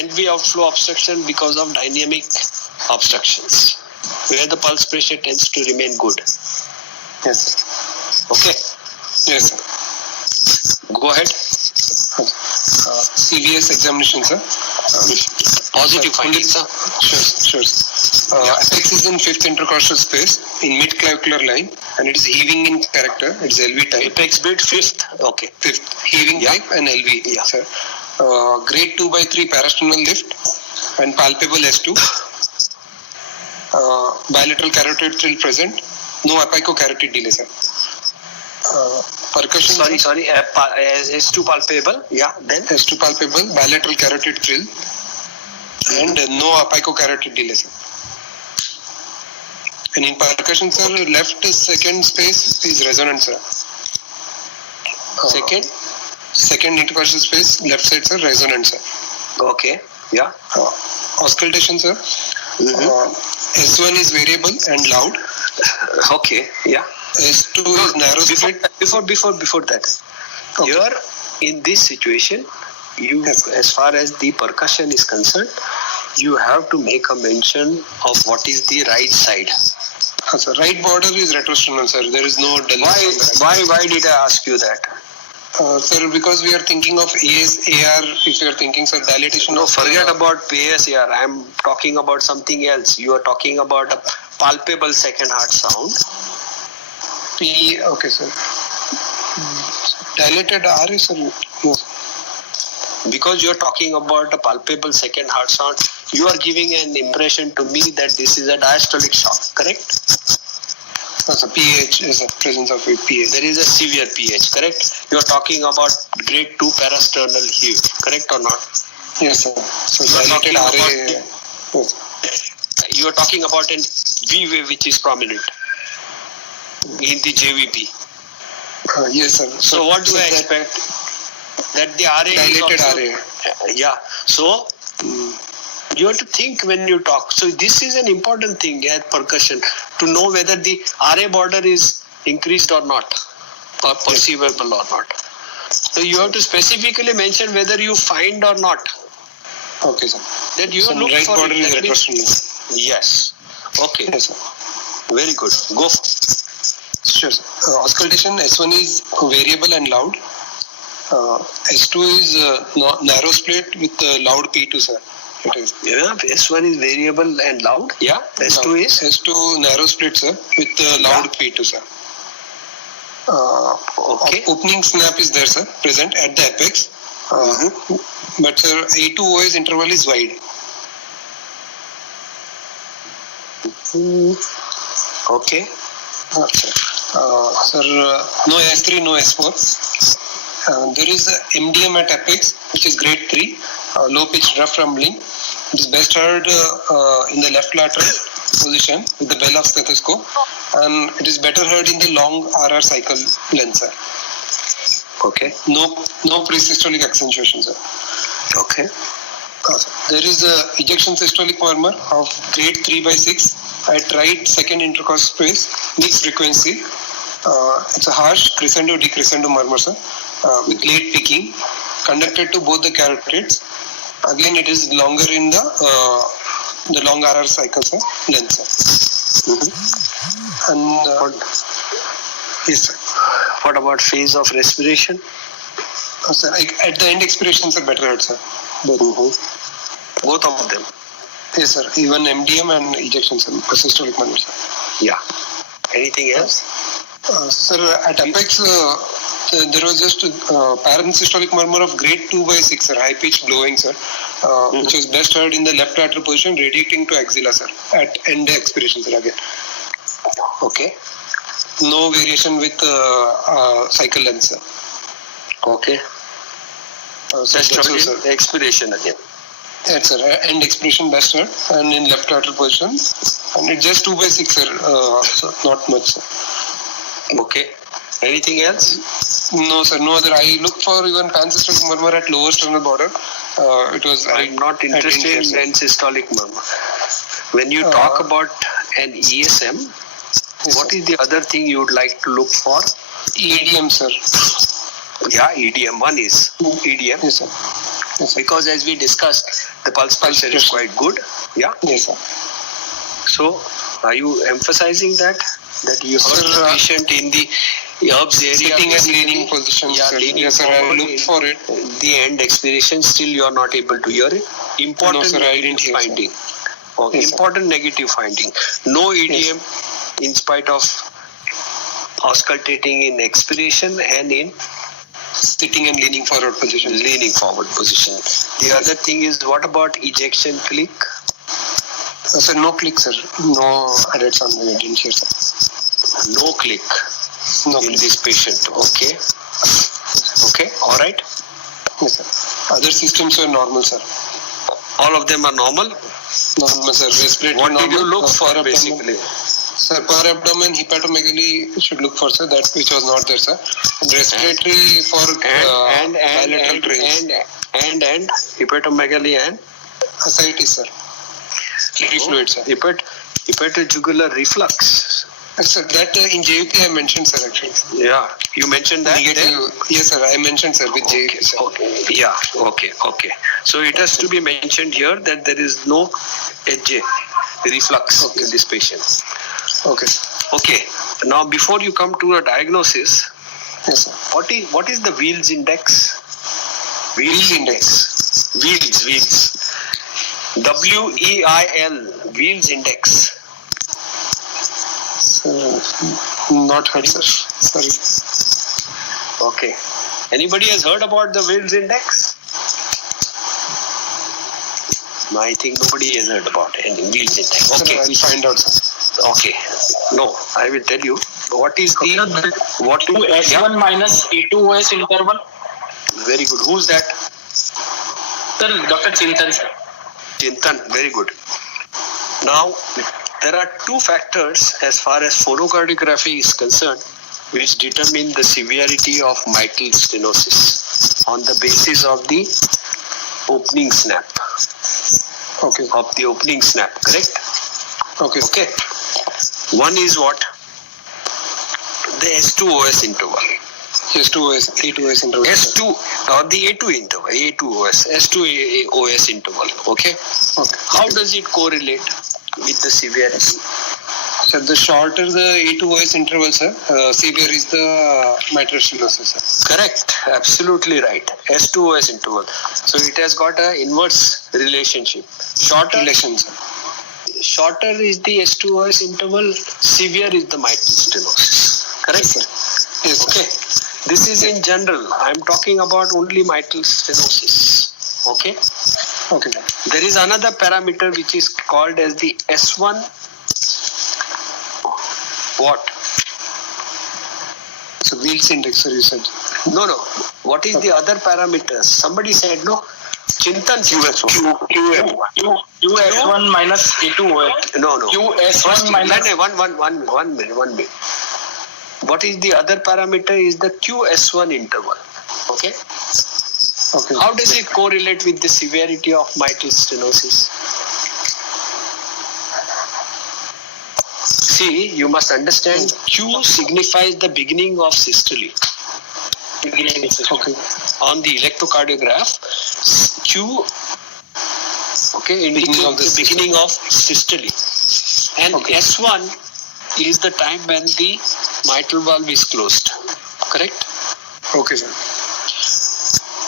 LV outflow obstruction because of dynamic obstructions, where the pulse pressure tends to remain good. Yes, sir. Okay. Yes, sir. Go ahead. CVS examination, sir. Positive findings, sir. Sure. Apex is in 5th intercostal space in mid-clavicular line, and it is heaving in character. It's LV type. Apex bit 5th. Okay. 5th heaving type and LV. Yeah. Sir. Grade 2/3 parasternal lift and palpable S2. Bilateral carotid thrill present. No apicocarotid delay, sir. Percussion. Sorry. S2 palpable. Yeah. Then S2 palpable, bilateral carotid thrill, and no apicocarotid delay, sir. And in percussion, sir, left second space is resonant, sir. Second intercostal space, left side, sir, resonant, sir. Okay. Yeah. Auscultation, sir. S1 is variable and loud. Okay. Yeah. S2 is narrow split. Before that, Okay. here in this situation, you, as far as the percussion is concerned, you have to make a mention of what is the right side. Sir, right border is retrosternal, sir. There is no dullness. Why did I ask you that? Sir, because we are thinking of AR, if you are thinking, sir, dilatation. No, forget about PSAR. I am talking about something else. You are talking about a palpable second heart sound. Okay, sir. Dilated R is, sir. No. Because you are talking about a palpable second heart sound, you are giving an impression to me that this is a diastolic shock, correct? So PH is a presence of a PH. There is a severe PH, correct? You are talking about grade 2 parasternal heave, correct or not? Yes, sir. So dilated RA. You are talking about an V wave which is prominent in the JVP. Yes, sir. So what do I expect? That the RA dilated is also, RA. Yeah. So you have to think when you talk. So this is an important thing at percussion, to know whether the RA border is increased or not, or perceivable or not. So you have to specifically mention whether you find or not. Okay, sir. That you So look right for border it. is That means- retrosternal. Yes. Okay. Yes, sir. Very good. Go. Sure, sir. Auscultation, S1 is variable and loud. S2 is narrow split with loud P2, sir. It is. Yeah. S1 is variable and loud. Yeah. S2 is S2 narrow split, sir, with loud P2, sir. okay. Opening snap is there, sir, present at the apex. But, sir, A2OS interval is wide. Okay. Sir, no S3, no S4. There is a MDM at apex, which is grade 3, low pitch rough rumbling. It is best heard in the left lateral position with the bell of stethoscope, and it is better heard in the long RR cycle length, sir. Okay. No presystolic accentuation, sir. Okay. There is a ejection systolic murmur of grade 3/6 at right second intercostal space, mixed frequency. It's a harsh crescendo decrescendo murmur, sir, with late peaking, conducted to both the carotids. Again, it is longer in the long RR cycle, sir, length, sir. And yes, sir. What about phase of respiration? Sir, at the end expirations are better heard, sir. Both of them. Yes, sir. Even MDM and ejection, sir. Systolic murmur, sir. Yeah. Anything else? Sir, at apex, there was just paransystolic murmur of grade 2/6, sir. High pitched blowing, sir. Which was best heard in the left lateral position, radiating to axilla, sir. At end expiration, sir. Again. Okay. No variation with cycle length, sir. Okay. So Best that's heard all, sir. in expiration again. Yes, sir. End expiration best heard, and in left lateral position, and it's just 2/6, sir. So not much, sir. Okay. Anything else? No, sir. No other. I look for even pansystolic murmur at lower sternal border. It was. I'm not interested in pansystolic murmur. When you talk about an ESM, what is the other thing you would like to look for? EDM, sir. Yeah, EDM. One is EDM. Yes, sir. Yes, sir. Because as we discussed, the pulse pressure is quite good. Yeah. Yes, sir. So, are you emphasizing that you heard Sir, the patient in the herbs area Sitting and basically? leaning position, Yeah, sir. leaning Yes, sir. I forward looked for it. The end expiration, still you are not able to hear it. Important No, sir, I didn't negative hear, sir. finding. Okay. Yes, sir. Important negative finding. No EDM in spite of auscultating in expiration and in Sitting and leaning forward position. leaning forward position. The other thing is, what about ejection click? Sir, no click, sir. No adults on the didn't hear, sir. No click No in click. this patient. Okay. Okay. All right. Yes, sir. Other systems were normal, sir. All of them are normal. Normal, sir. Respiratory What normal. did you look for per abdomen. basically? Sir, per abdomen hepatomegaly should look for, sir. That which was not there, sir. And respiratory for bilateral trains. And hepatomegaly and Ascites, sir. Free fluid, sir. hepatojugular reflux. Yes, sir. That in JUK I mentioned, sir, actually. Yeah, you mentioned that. Negative. Yes, sir. I mentioned, sir, with JUK, sir. Okay. Yeah. Okay. So it has to be mentioned here that there is no HJ reflux in this patient. Okay. Okay. Now, before you come to a diagnosis, Yes, sir. what is the Wheels index? Wheels index. Wheels. WEIL. Wheels index. Not heard, sir. Sorry. Okay. Anybody has heard about the Wheels index? No, I think nobody has heard about any Wheels index. Sir, Okay. I'll find out, sir. Okay. No, I will tell you. What is the what is S1 minus E2OS interval. Very good. Who's that? Sir, Dr. Chintan, sir. Chintan. Very good. Now, there are two factors as far as phonocardiography is concerned which determine the severity of mitral stenosis on the basis of the opening snap. Okay. Of the opening snap, correct? Okay. Okay. One is what? The S2OS interval. S2OS, A2OS interval. S2 or the A2 interval, A2OS, S2OS interval. Okay. Okay. How does it correlate with the severity? So the shorter the A2OS interval, sir, severe is the mitral stenosis, sir. Correct. Absolutely right. S2OS interval. So it has got an inverse relationship. Shorter Relation, sir. Shorter is the S2OS interval, severe is the mitral stenosis. Correct? Yes, sir. Yes. Okay. This is in general. I am talking about only mitral stenosis. Okay. Okay. There is another parameter which is called as the S1. What? So Wheels index, sir, you said. No. What is the other parameters? Somebody said no. Chintan QS1 minus A2OS. No. QS1 minus. One minute. What is the other parameter? Is the QS1 interval. Okay. Okay. How does it correlate with the severity of mitral stenosis? See, you must understand Q signifies the beginning of systole. Okay. On the electrocardiograph, Q indicates the beginning of systole. And S1 is the time when the mitral valve is closed. Correct? Okay, sir.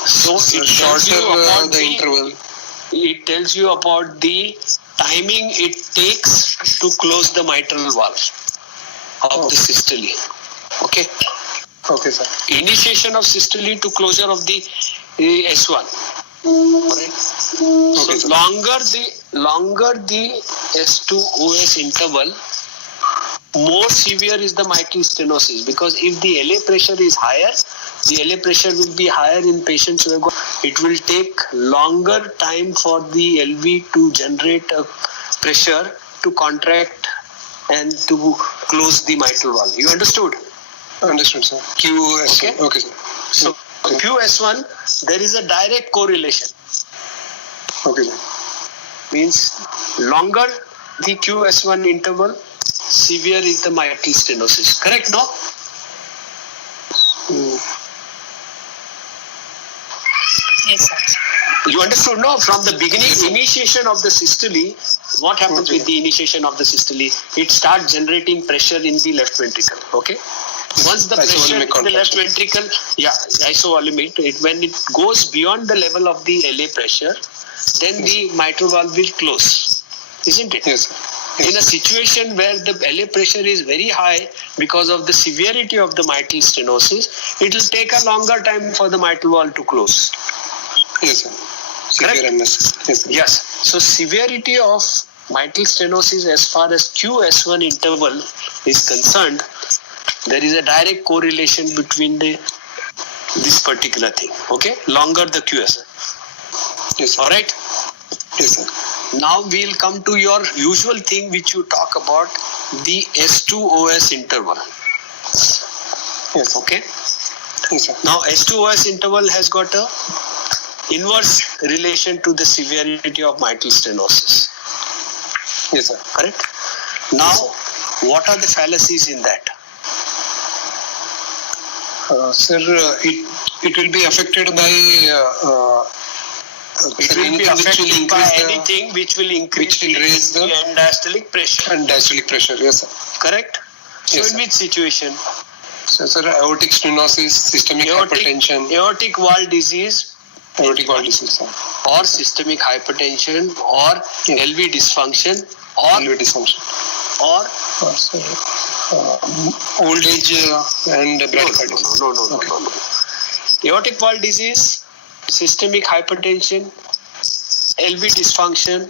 So it tells you about the interval. It tells you about the timing it takes to close the mitral valve of the systole. Okay. Okay, sir. Initiation of systole to closure of the S1. Right? So sir. longer the S2-OS interval, more severe is the mitral stenosis, because if the LA pressure is higher, the LA pressure will be higher in patients who have got, it will take longer time for the LV to generate a pressure to contract and to close the mitral valve. You understood? Understood, sir. QS. Okay. Okay, sir. So QS1, there is a direct correlation. Okay, sir. Means longer the QS1 interval, severe is the mitral stenosis. Correct, no? Yes, sir. You understood, no? From the beginning, initiation of the systole, what happens with the initiation of the systole? It starts generating pressure in the left ventricle. Okay? Once the pressure in the left ventricle, isovolemic, when it goes beyond the level of the LA pressure, then the mitral valve will close. Isn't it? Yes, sir. In a situation where the LA pressure is very high because of the severity of the mitral stenosis, it will take a longer time for the mitral valve to close. Yes, sir. Correct? Severe MS. Yes, sir. Yes. So severity of mitral stenosis as far as QS1 interval is concerned, there is a direct correlation between this particular thing. Okay? Longer the QS1. Yes, sir. All right? Yes, sir. Now we'll come to your usual thing which you talk about, the S2-OS interval. Yes, Okay? yes, sir. Now S2-OS interval has got a inverse relation to the severity of mitral stenosis. Yes, sir. Correct? Now, what are the fallacies in that? Sir, it will be affected by It will be affected by anything which will increase raise the end diastolic pressure. and diastolic pressure. Yes, sir. Correct? So Yes, in sir. which situation? So, sir, aortic stenosis, systemic hypertension, Aortic valve disease aortic valve disease, sir. or systemic hypertension or LV dysfunction or LV dysfunction. or Sir, old age and bradycardia. no. Aortic valve disease, systemic hypertension, LV dysfunction,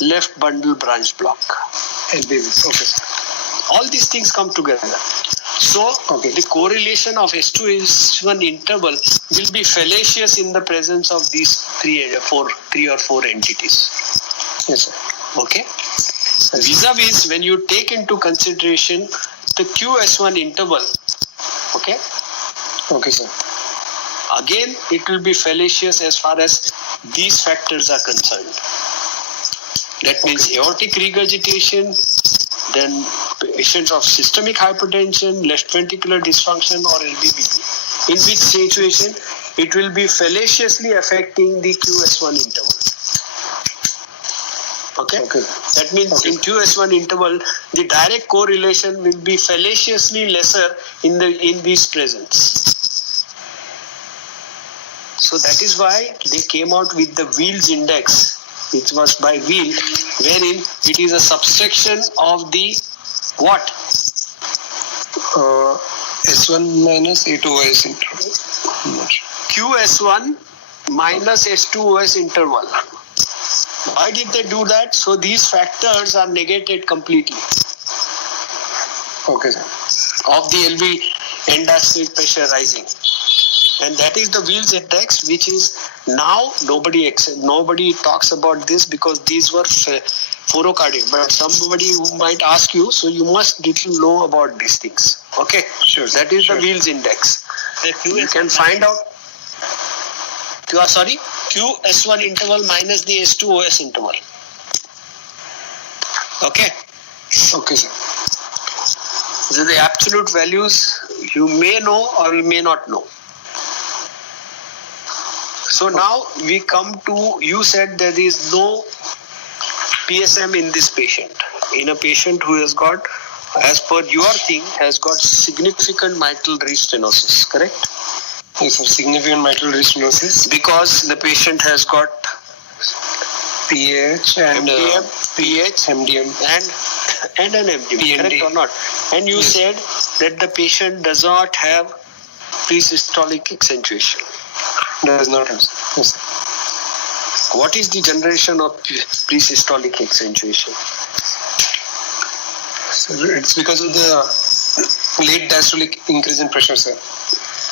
left bundle branch block. LV. Okay, sir. All these things come together. So the correlation of S2-S1 interval will be fallacious in the presence of these three or four entities. Yes, sir. Okay? Vis-a-vis, when you take into consideration the QS1 interval, okay, Okay, sir. again it will be fallacious as far as these factors are concerned. That means aortic regurgitation, then patients of systemic hypertension, left ventricular dysfunction or LVBP. In which situation it will be fallaciously affecting the QS1 interval. Okay? Okay. That means in QS1 interval, the direct correlation will be fallaciously lesser in these presence. So that is why they came out with the Wheel's index, which was by Wheel, wherein it is a subsection of the what? S1 minus A2OS interval. QS1 minus S2OS interval. Why did they do that? So these factors are negated completely Okay, sir. of the LV end diastolic pressure rising. And that is the Wheels index, which is now nobody talks about this because these were fluorocardiac. But somebody who might ask you, so you must little know about these things. Okay, Sure. that is Sure. the Wheels index. The You can find out. QS1 interval minus the S2OS interval. Okay. Okay, sir. So the absolute values you may know or you may not know. So now we come to, you said there is no PSM in this patient. In a patient who has got, as per your thing, has got significant mitral restenosis, correct? Yes, sir. Significant mitral restenosis, Because the patient has got PH and MDM, PH MDM. and an MDM, PND. correct or not? And you Yes. said that the patient does not have presystolic accentuation. Does not have. Yes, sir. What is the generation of presystolic accentuation? Sir, it's because of the late diastolic increase in pressure, sir.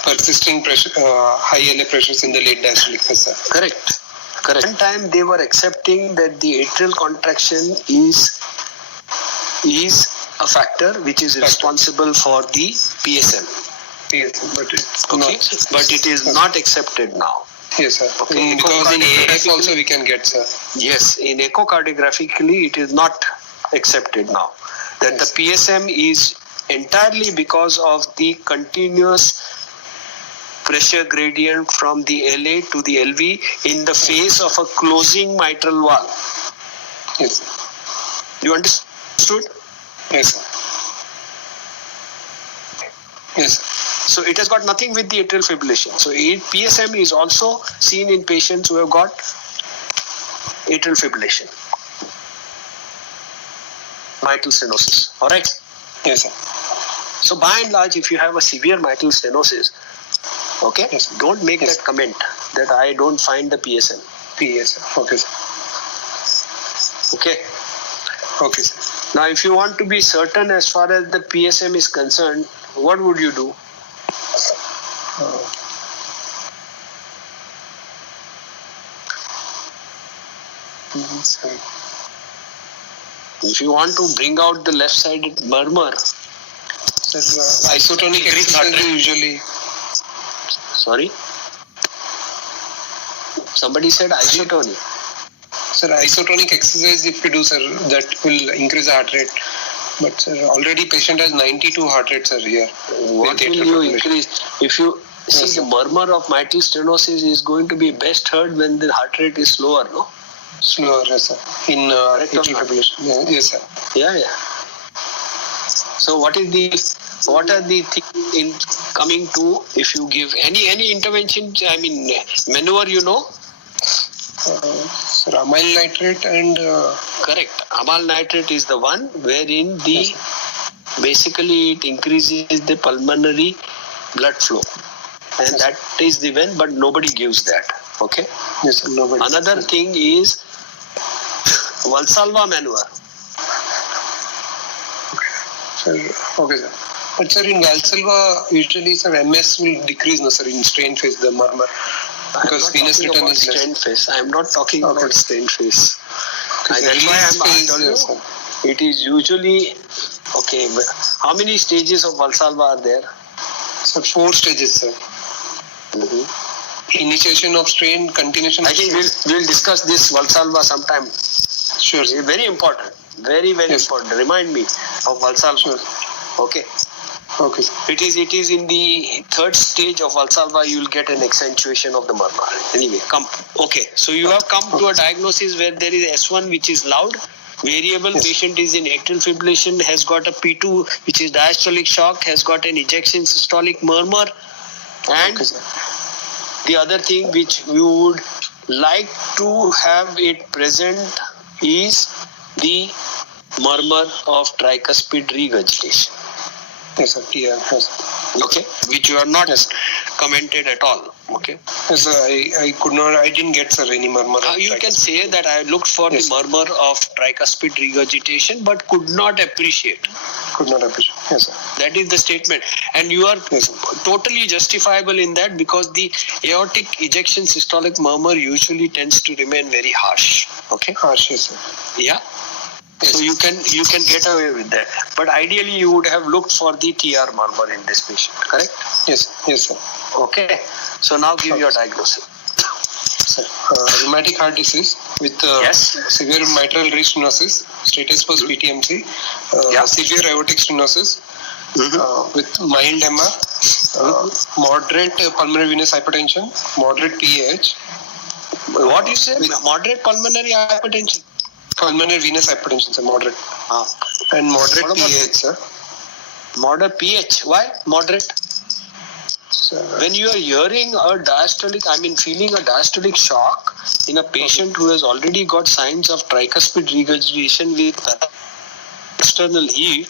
Persisting pressure, high LA pressures in the late diastolic, sir. Correct. One time they were accepting that the atrial contraction is a factor which is responsible for the PSM. Yes, sir. But it's Okay, not. but it is not accepted now. Yes, sir. Okay. Because in AF also we can get, sir. Yes, in echocardiographically it is not accepted now. That the PSM is entirely because of the continuous pressure gradient from the LA to the LV in the face of a closing mitral valve. Yes, sir. You understood? Yes, sir. Yes, sir. So it has got nothing with the atrial fibrillation. So PSM is also seen in patients who have got atrial fibrillation, mitral stenosis. All right. Yes, sir. So by and large, if you have a severe mitral stenosis, okay, Yes. don't make Yes. that comment that I don't find the PSM. Yes, sir. Okay, sir. Okay. Okay, sir. Now, if you want to be certain as far as the PSM is concerned, what would you do? Sir. If you want to bring out the left-sided murmur, Sir, isotonic exercise usually. sorry, somebody said isotonic. Sir, isotonic exercise if you do, sir, that will increase the heart rate. But sir, already patient has 92 heart rate, sir, here. What With will atrial you fibrillation. increase? If you see Yes, the sir. murmur of mitral stenosis is going to be best heard when the heart rate is slower, no? Slower, yes, sir. In Correct or atrial not? fibrillation. Yeah, yes, sir. Yeah. So what are the things in coming to, if you give any intervention, I mean maneuver, you know? Sir, amyl nitrate and Correct. Amal nitrate is the one wherein the Yes, basically it increases the pulmonary blood flow, and Yes. that is the one, but nobody gives that. Okay. yes, sir, nobody. Another thing is Valsalva maneuver. Sir, okay, sir. But sir, in Valsalva, usually, sir, MS will decrease, no, sir, in strain phase, the murmur. Because venous return is less. Stent phase. I am not talking Okay. about stent phase. Okay, sir, That's why release I'm phase, telling yes, you, sir. it is usually okay. How many stages of Valsalva are there? Sir, 4 stages, sir. Initiation of strain, continuation I of think strain. we'll discuss this Valsalva sometime. Sure, sir. It's very important. Very Yes. important. Remind me of Valsalva. Sure. Okay. Okay, sir. It is in the third stage of Valsalva you will get an accentuation of the murmur. Anyway, come. Okay. So you have come to a diagnosis where there is S1 which is loud. Variable Yes. patient is in atrial fibrillation, has got a P2 which is diastolic shock, has got an ejection systolic murmur, and Okay, sir. the other thing which we would like to have it present is the murmur of tricuspid regurgitation. Yes, sir. Yeah, yes, sir. Okay, which you are not commented at all. Okay, Yes, sir. I could not, I didn't get, sir, any murmur. you can say that I looked for Yes. the murmur of tricuspid regurgitation but could not appreciate. Could not appreciate. Yes, sir. That is the statement, and you are Yes, sir. totally justifiable in that because the aortic ejection systolic murmur usually tends to remain very harsh. Okay. Harsh, yes, sir. Yeah. Yes. So you can get away with that, but ideally you would have looked for the TR murmur in this patient, correct? Yes, yes, sir. Okay. So now give your diagnosis. Sir, rheumatic heart disease with Yes. severe mitral restenosis, status was PTMC, Yeah. severe aortic stenosis with mild MR, moderate pulmonary venous hypertension, moderate PAH, What you say? Moderate pulmonary hypertension. pulmonary venous hypertension, sir, moderate, Ah. and moderate What about- PAH, sir. Moderate pH. Why moderate? When you are hearing a feeling a diastolic shock in a patient who has already got signs of tricuspid regurgitation with external heave,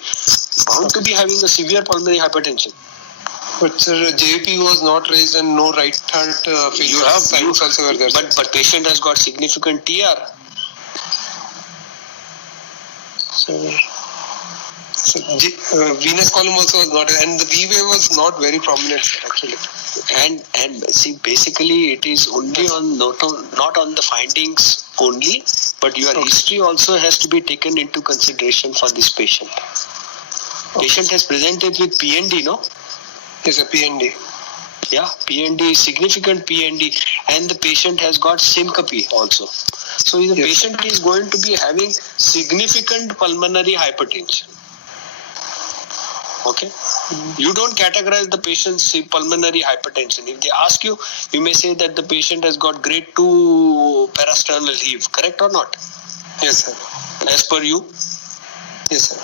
bound to be having a severe pulmonary hypertension. But sir, JP was not raised and no right heart failure signs also were there. sir. But patient has got significant TR. So venous column also was not, and the V wave was not very prominent, sir, actually. And see, basically it is only on not on the findings only, but your history also has to be taken into consideration for this patient. Patient has presented with PND, no? Yes, a PND. Yeah, PND, significant PND, and the patient has got syncope also. So the Yes. patient is going to be having significant pulmonary hypertension. Okay? You don't categorize the patient's pulmonary hypertension. If they ask you, you may say that the patient has got grade 2 parasternal heave, correct or not? Yes, sir. As per you. Yes, sir.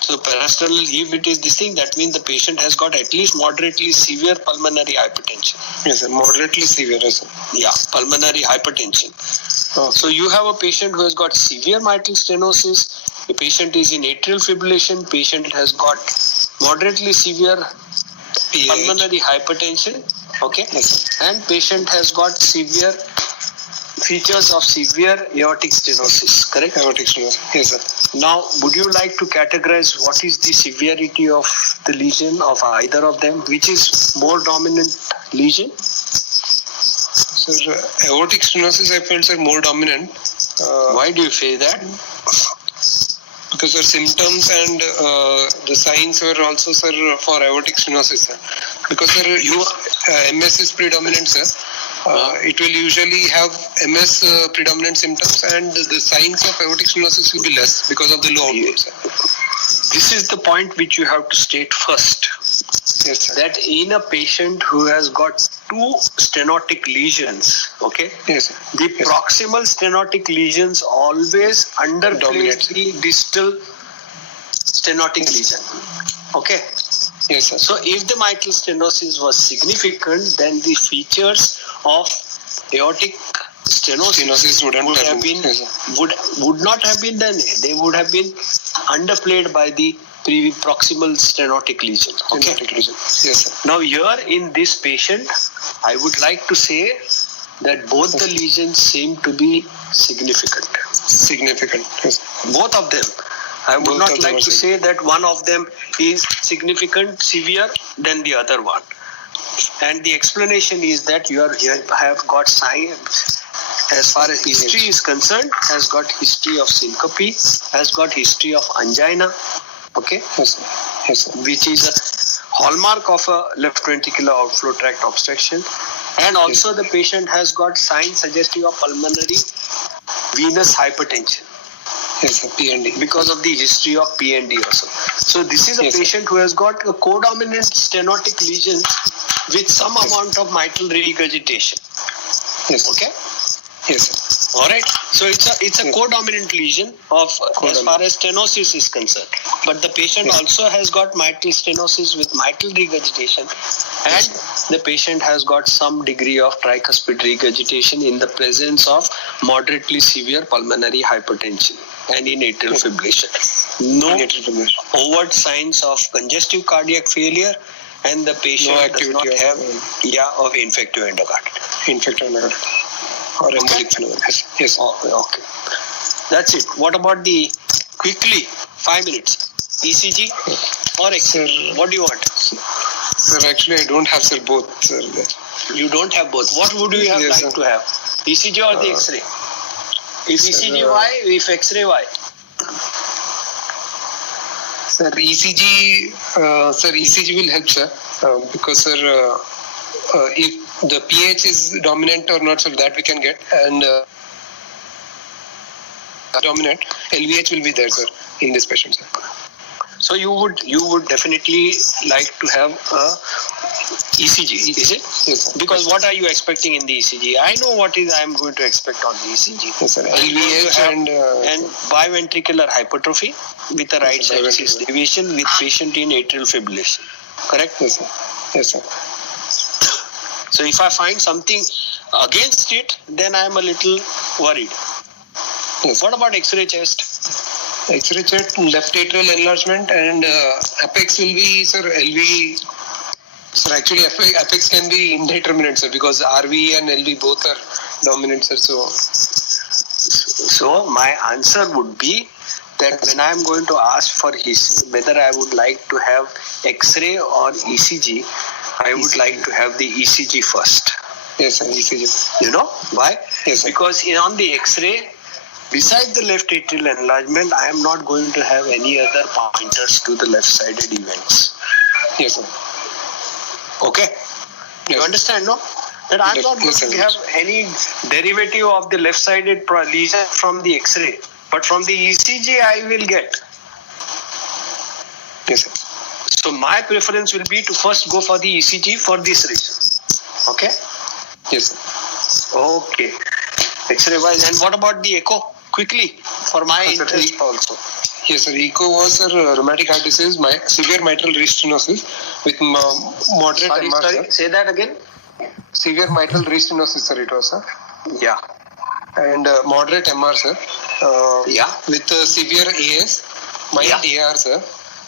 So parasternal heave, it is this thing, that means the patient has got at least moderately severe pulmonary hypertension. Yes, sir. Moderately severe, yes, sir. Yeah, pulmonary hypertension. So you have a patient who has got severe mitral stenosis, the patient is in atrial fibrillation, patient has got moderately severe pulmonary hypertension, okay, Yes, sir. and patient has got severe features of severe aortic stenosis, correct? Aortic stenosis. Yes, sir. Now, would you like to categorize what is the severity of the lesion of either of them? Which is more dominant lesion? Sir, aortic stenosis I felt, sir, more dominant. Why do you say that? Because the symptoms and the signs were also, sir, for aortic stenosis, sir. Because, sir, MS is predominant, sir. It will usually have MS predominant symptoms, and the signs of aortic stenosis will be less because of the low output, sir. This is the point which you have to state first. Yes, sir. That in a patient who has got two stenotic lesions, okay, Yes, sir. the Yes. proximal stenotic lesions always underplay Dominate. the distal stenotic lesion, okay. Yes, sir. So if the mitral stenosis was significant, then the features of aortic stenosis Stenosis wouldn't would have have been been- yes, sir. would not have been done. They would have been underplayed by the proximal stenotic lesion. Okay. Stenotic lesion. Yes, sir. Now here in this patient, I would like to say that both the lesions seem to be significant. Significant. Yes. Both of them. I would Both not of them like are to say that one of them is significant, severe than the other one. And the explanation is that you have got signs, as far as history is concerned, has got history of syncope, has got history of angina, okay, Yes, sir. Yes, sir. which is a hallmark of a left ventricular outflow tract obstruction. And also the patient has got signs suggestive of pulmonary venous hypertension Yes, sir. PND. because of the history of PND also. So this is a Yes, sir. patient who has got a codominant stenotic lesion with some amount of mitral regurgitation. Yes, sir. Okay, Yes, sir. all right. So it's a Yes. codominant lesion of as far as stenosis is concerned. But the patient Yes. also has got mitral stenosis with mitral regurgitation, and the patient has got some degree of tricuspid regurgitation in the presence of moderately severe pulmonary hypertension and in atrial fibrillation. No overt signs of congestive cardiac failure, and the patient No does not activity have of, of infective endocarditis. infected or embolic phenomenon. Yes, yes. Okay. That's it. What about the quickly 5 minutes ECG? or X-ray? Sir. What do you want? Sir, actually, I don't have, sir, both, sir. You don't have both. What would you have Yes, liked sir. to have? ECG or the X-ray? If Sir, ECG, why? If X-ray, why? Sir, ECG, sir, ECG will help, sir, because, sir, if the pH is dominant or not, sir, that we can get, and dominant, LVH will be there, sir, in this patient, sir. So you would definitely like to have a ECG, is it? Yes, sir. Because what are you expecting in the ECG? I know what is I am going to expect on the ECG. Yes, sir. I'm going to LVH have and biventricular hypertrophy with a right sir, side cyst deviation with patient in atrial fibrillation. Correct? yes, sir. Yes, sir. So if I find something against it, then I am a little worried. Yes. What about X-ray chest? X-ray chest, left atrial enlargement, and apex will be, sir, LV. Sir, actually, apex can be indeterminate, sir, because RV and LV both are dominant, sir. So my answer would be that when I am going to ask for whether I would like to have X-ray or ECG, I would like to have the ECG first. Yes, sir. ECG. You know why? Yes, sir. Because on the X-ray, besides the left atrial enlargement, I am not going to have any other pointers to the left-sided events. Yes, sir. Okay? You Yes. understand, no? That I'm Yes, not going yes, to sir. have any derivative of the left-sided lesion from the X-ray. But from the ECG, I will get. Yes, sir. So my preference will be to first go for the ECG for this reason. Okay? Yes, sir. Okay. X-ray wise. And what about the echo? Quickly, for my Yes, sir. interest also. Yes, sir. Echo was, sir, rheumatic heart disease, severe mitral restenosis with moderate MR, sir. Say that again. Severe mitral restenosis, sir, it was, sir. Yeah. And moderate MR, sir. Yeah. With severe AS, mild AR, sir.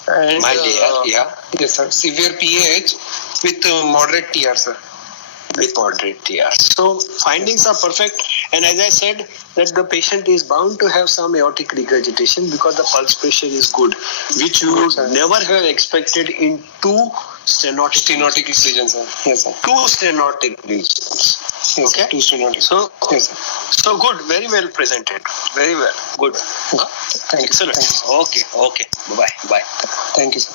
And, Mild AR, yeah. Yes, sir. Severe PAH with moderate TR, sir. With moderate TR. So findings are perfect, and as I said, that the patient is bound to have some aortic regurgitation because the pulse pressure is good, which you would never have expected in two stenotic lesions, sir. Yes, sir. two stenotic lesions. Yes, Okay. Two stenotic. So Yes, sir. so good, very well presented, very well, good. Thank you. Excellent. Thank you, sir. Okay. Bye. Thank you, sir.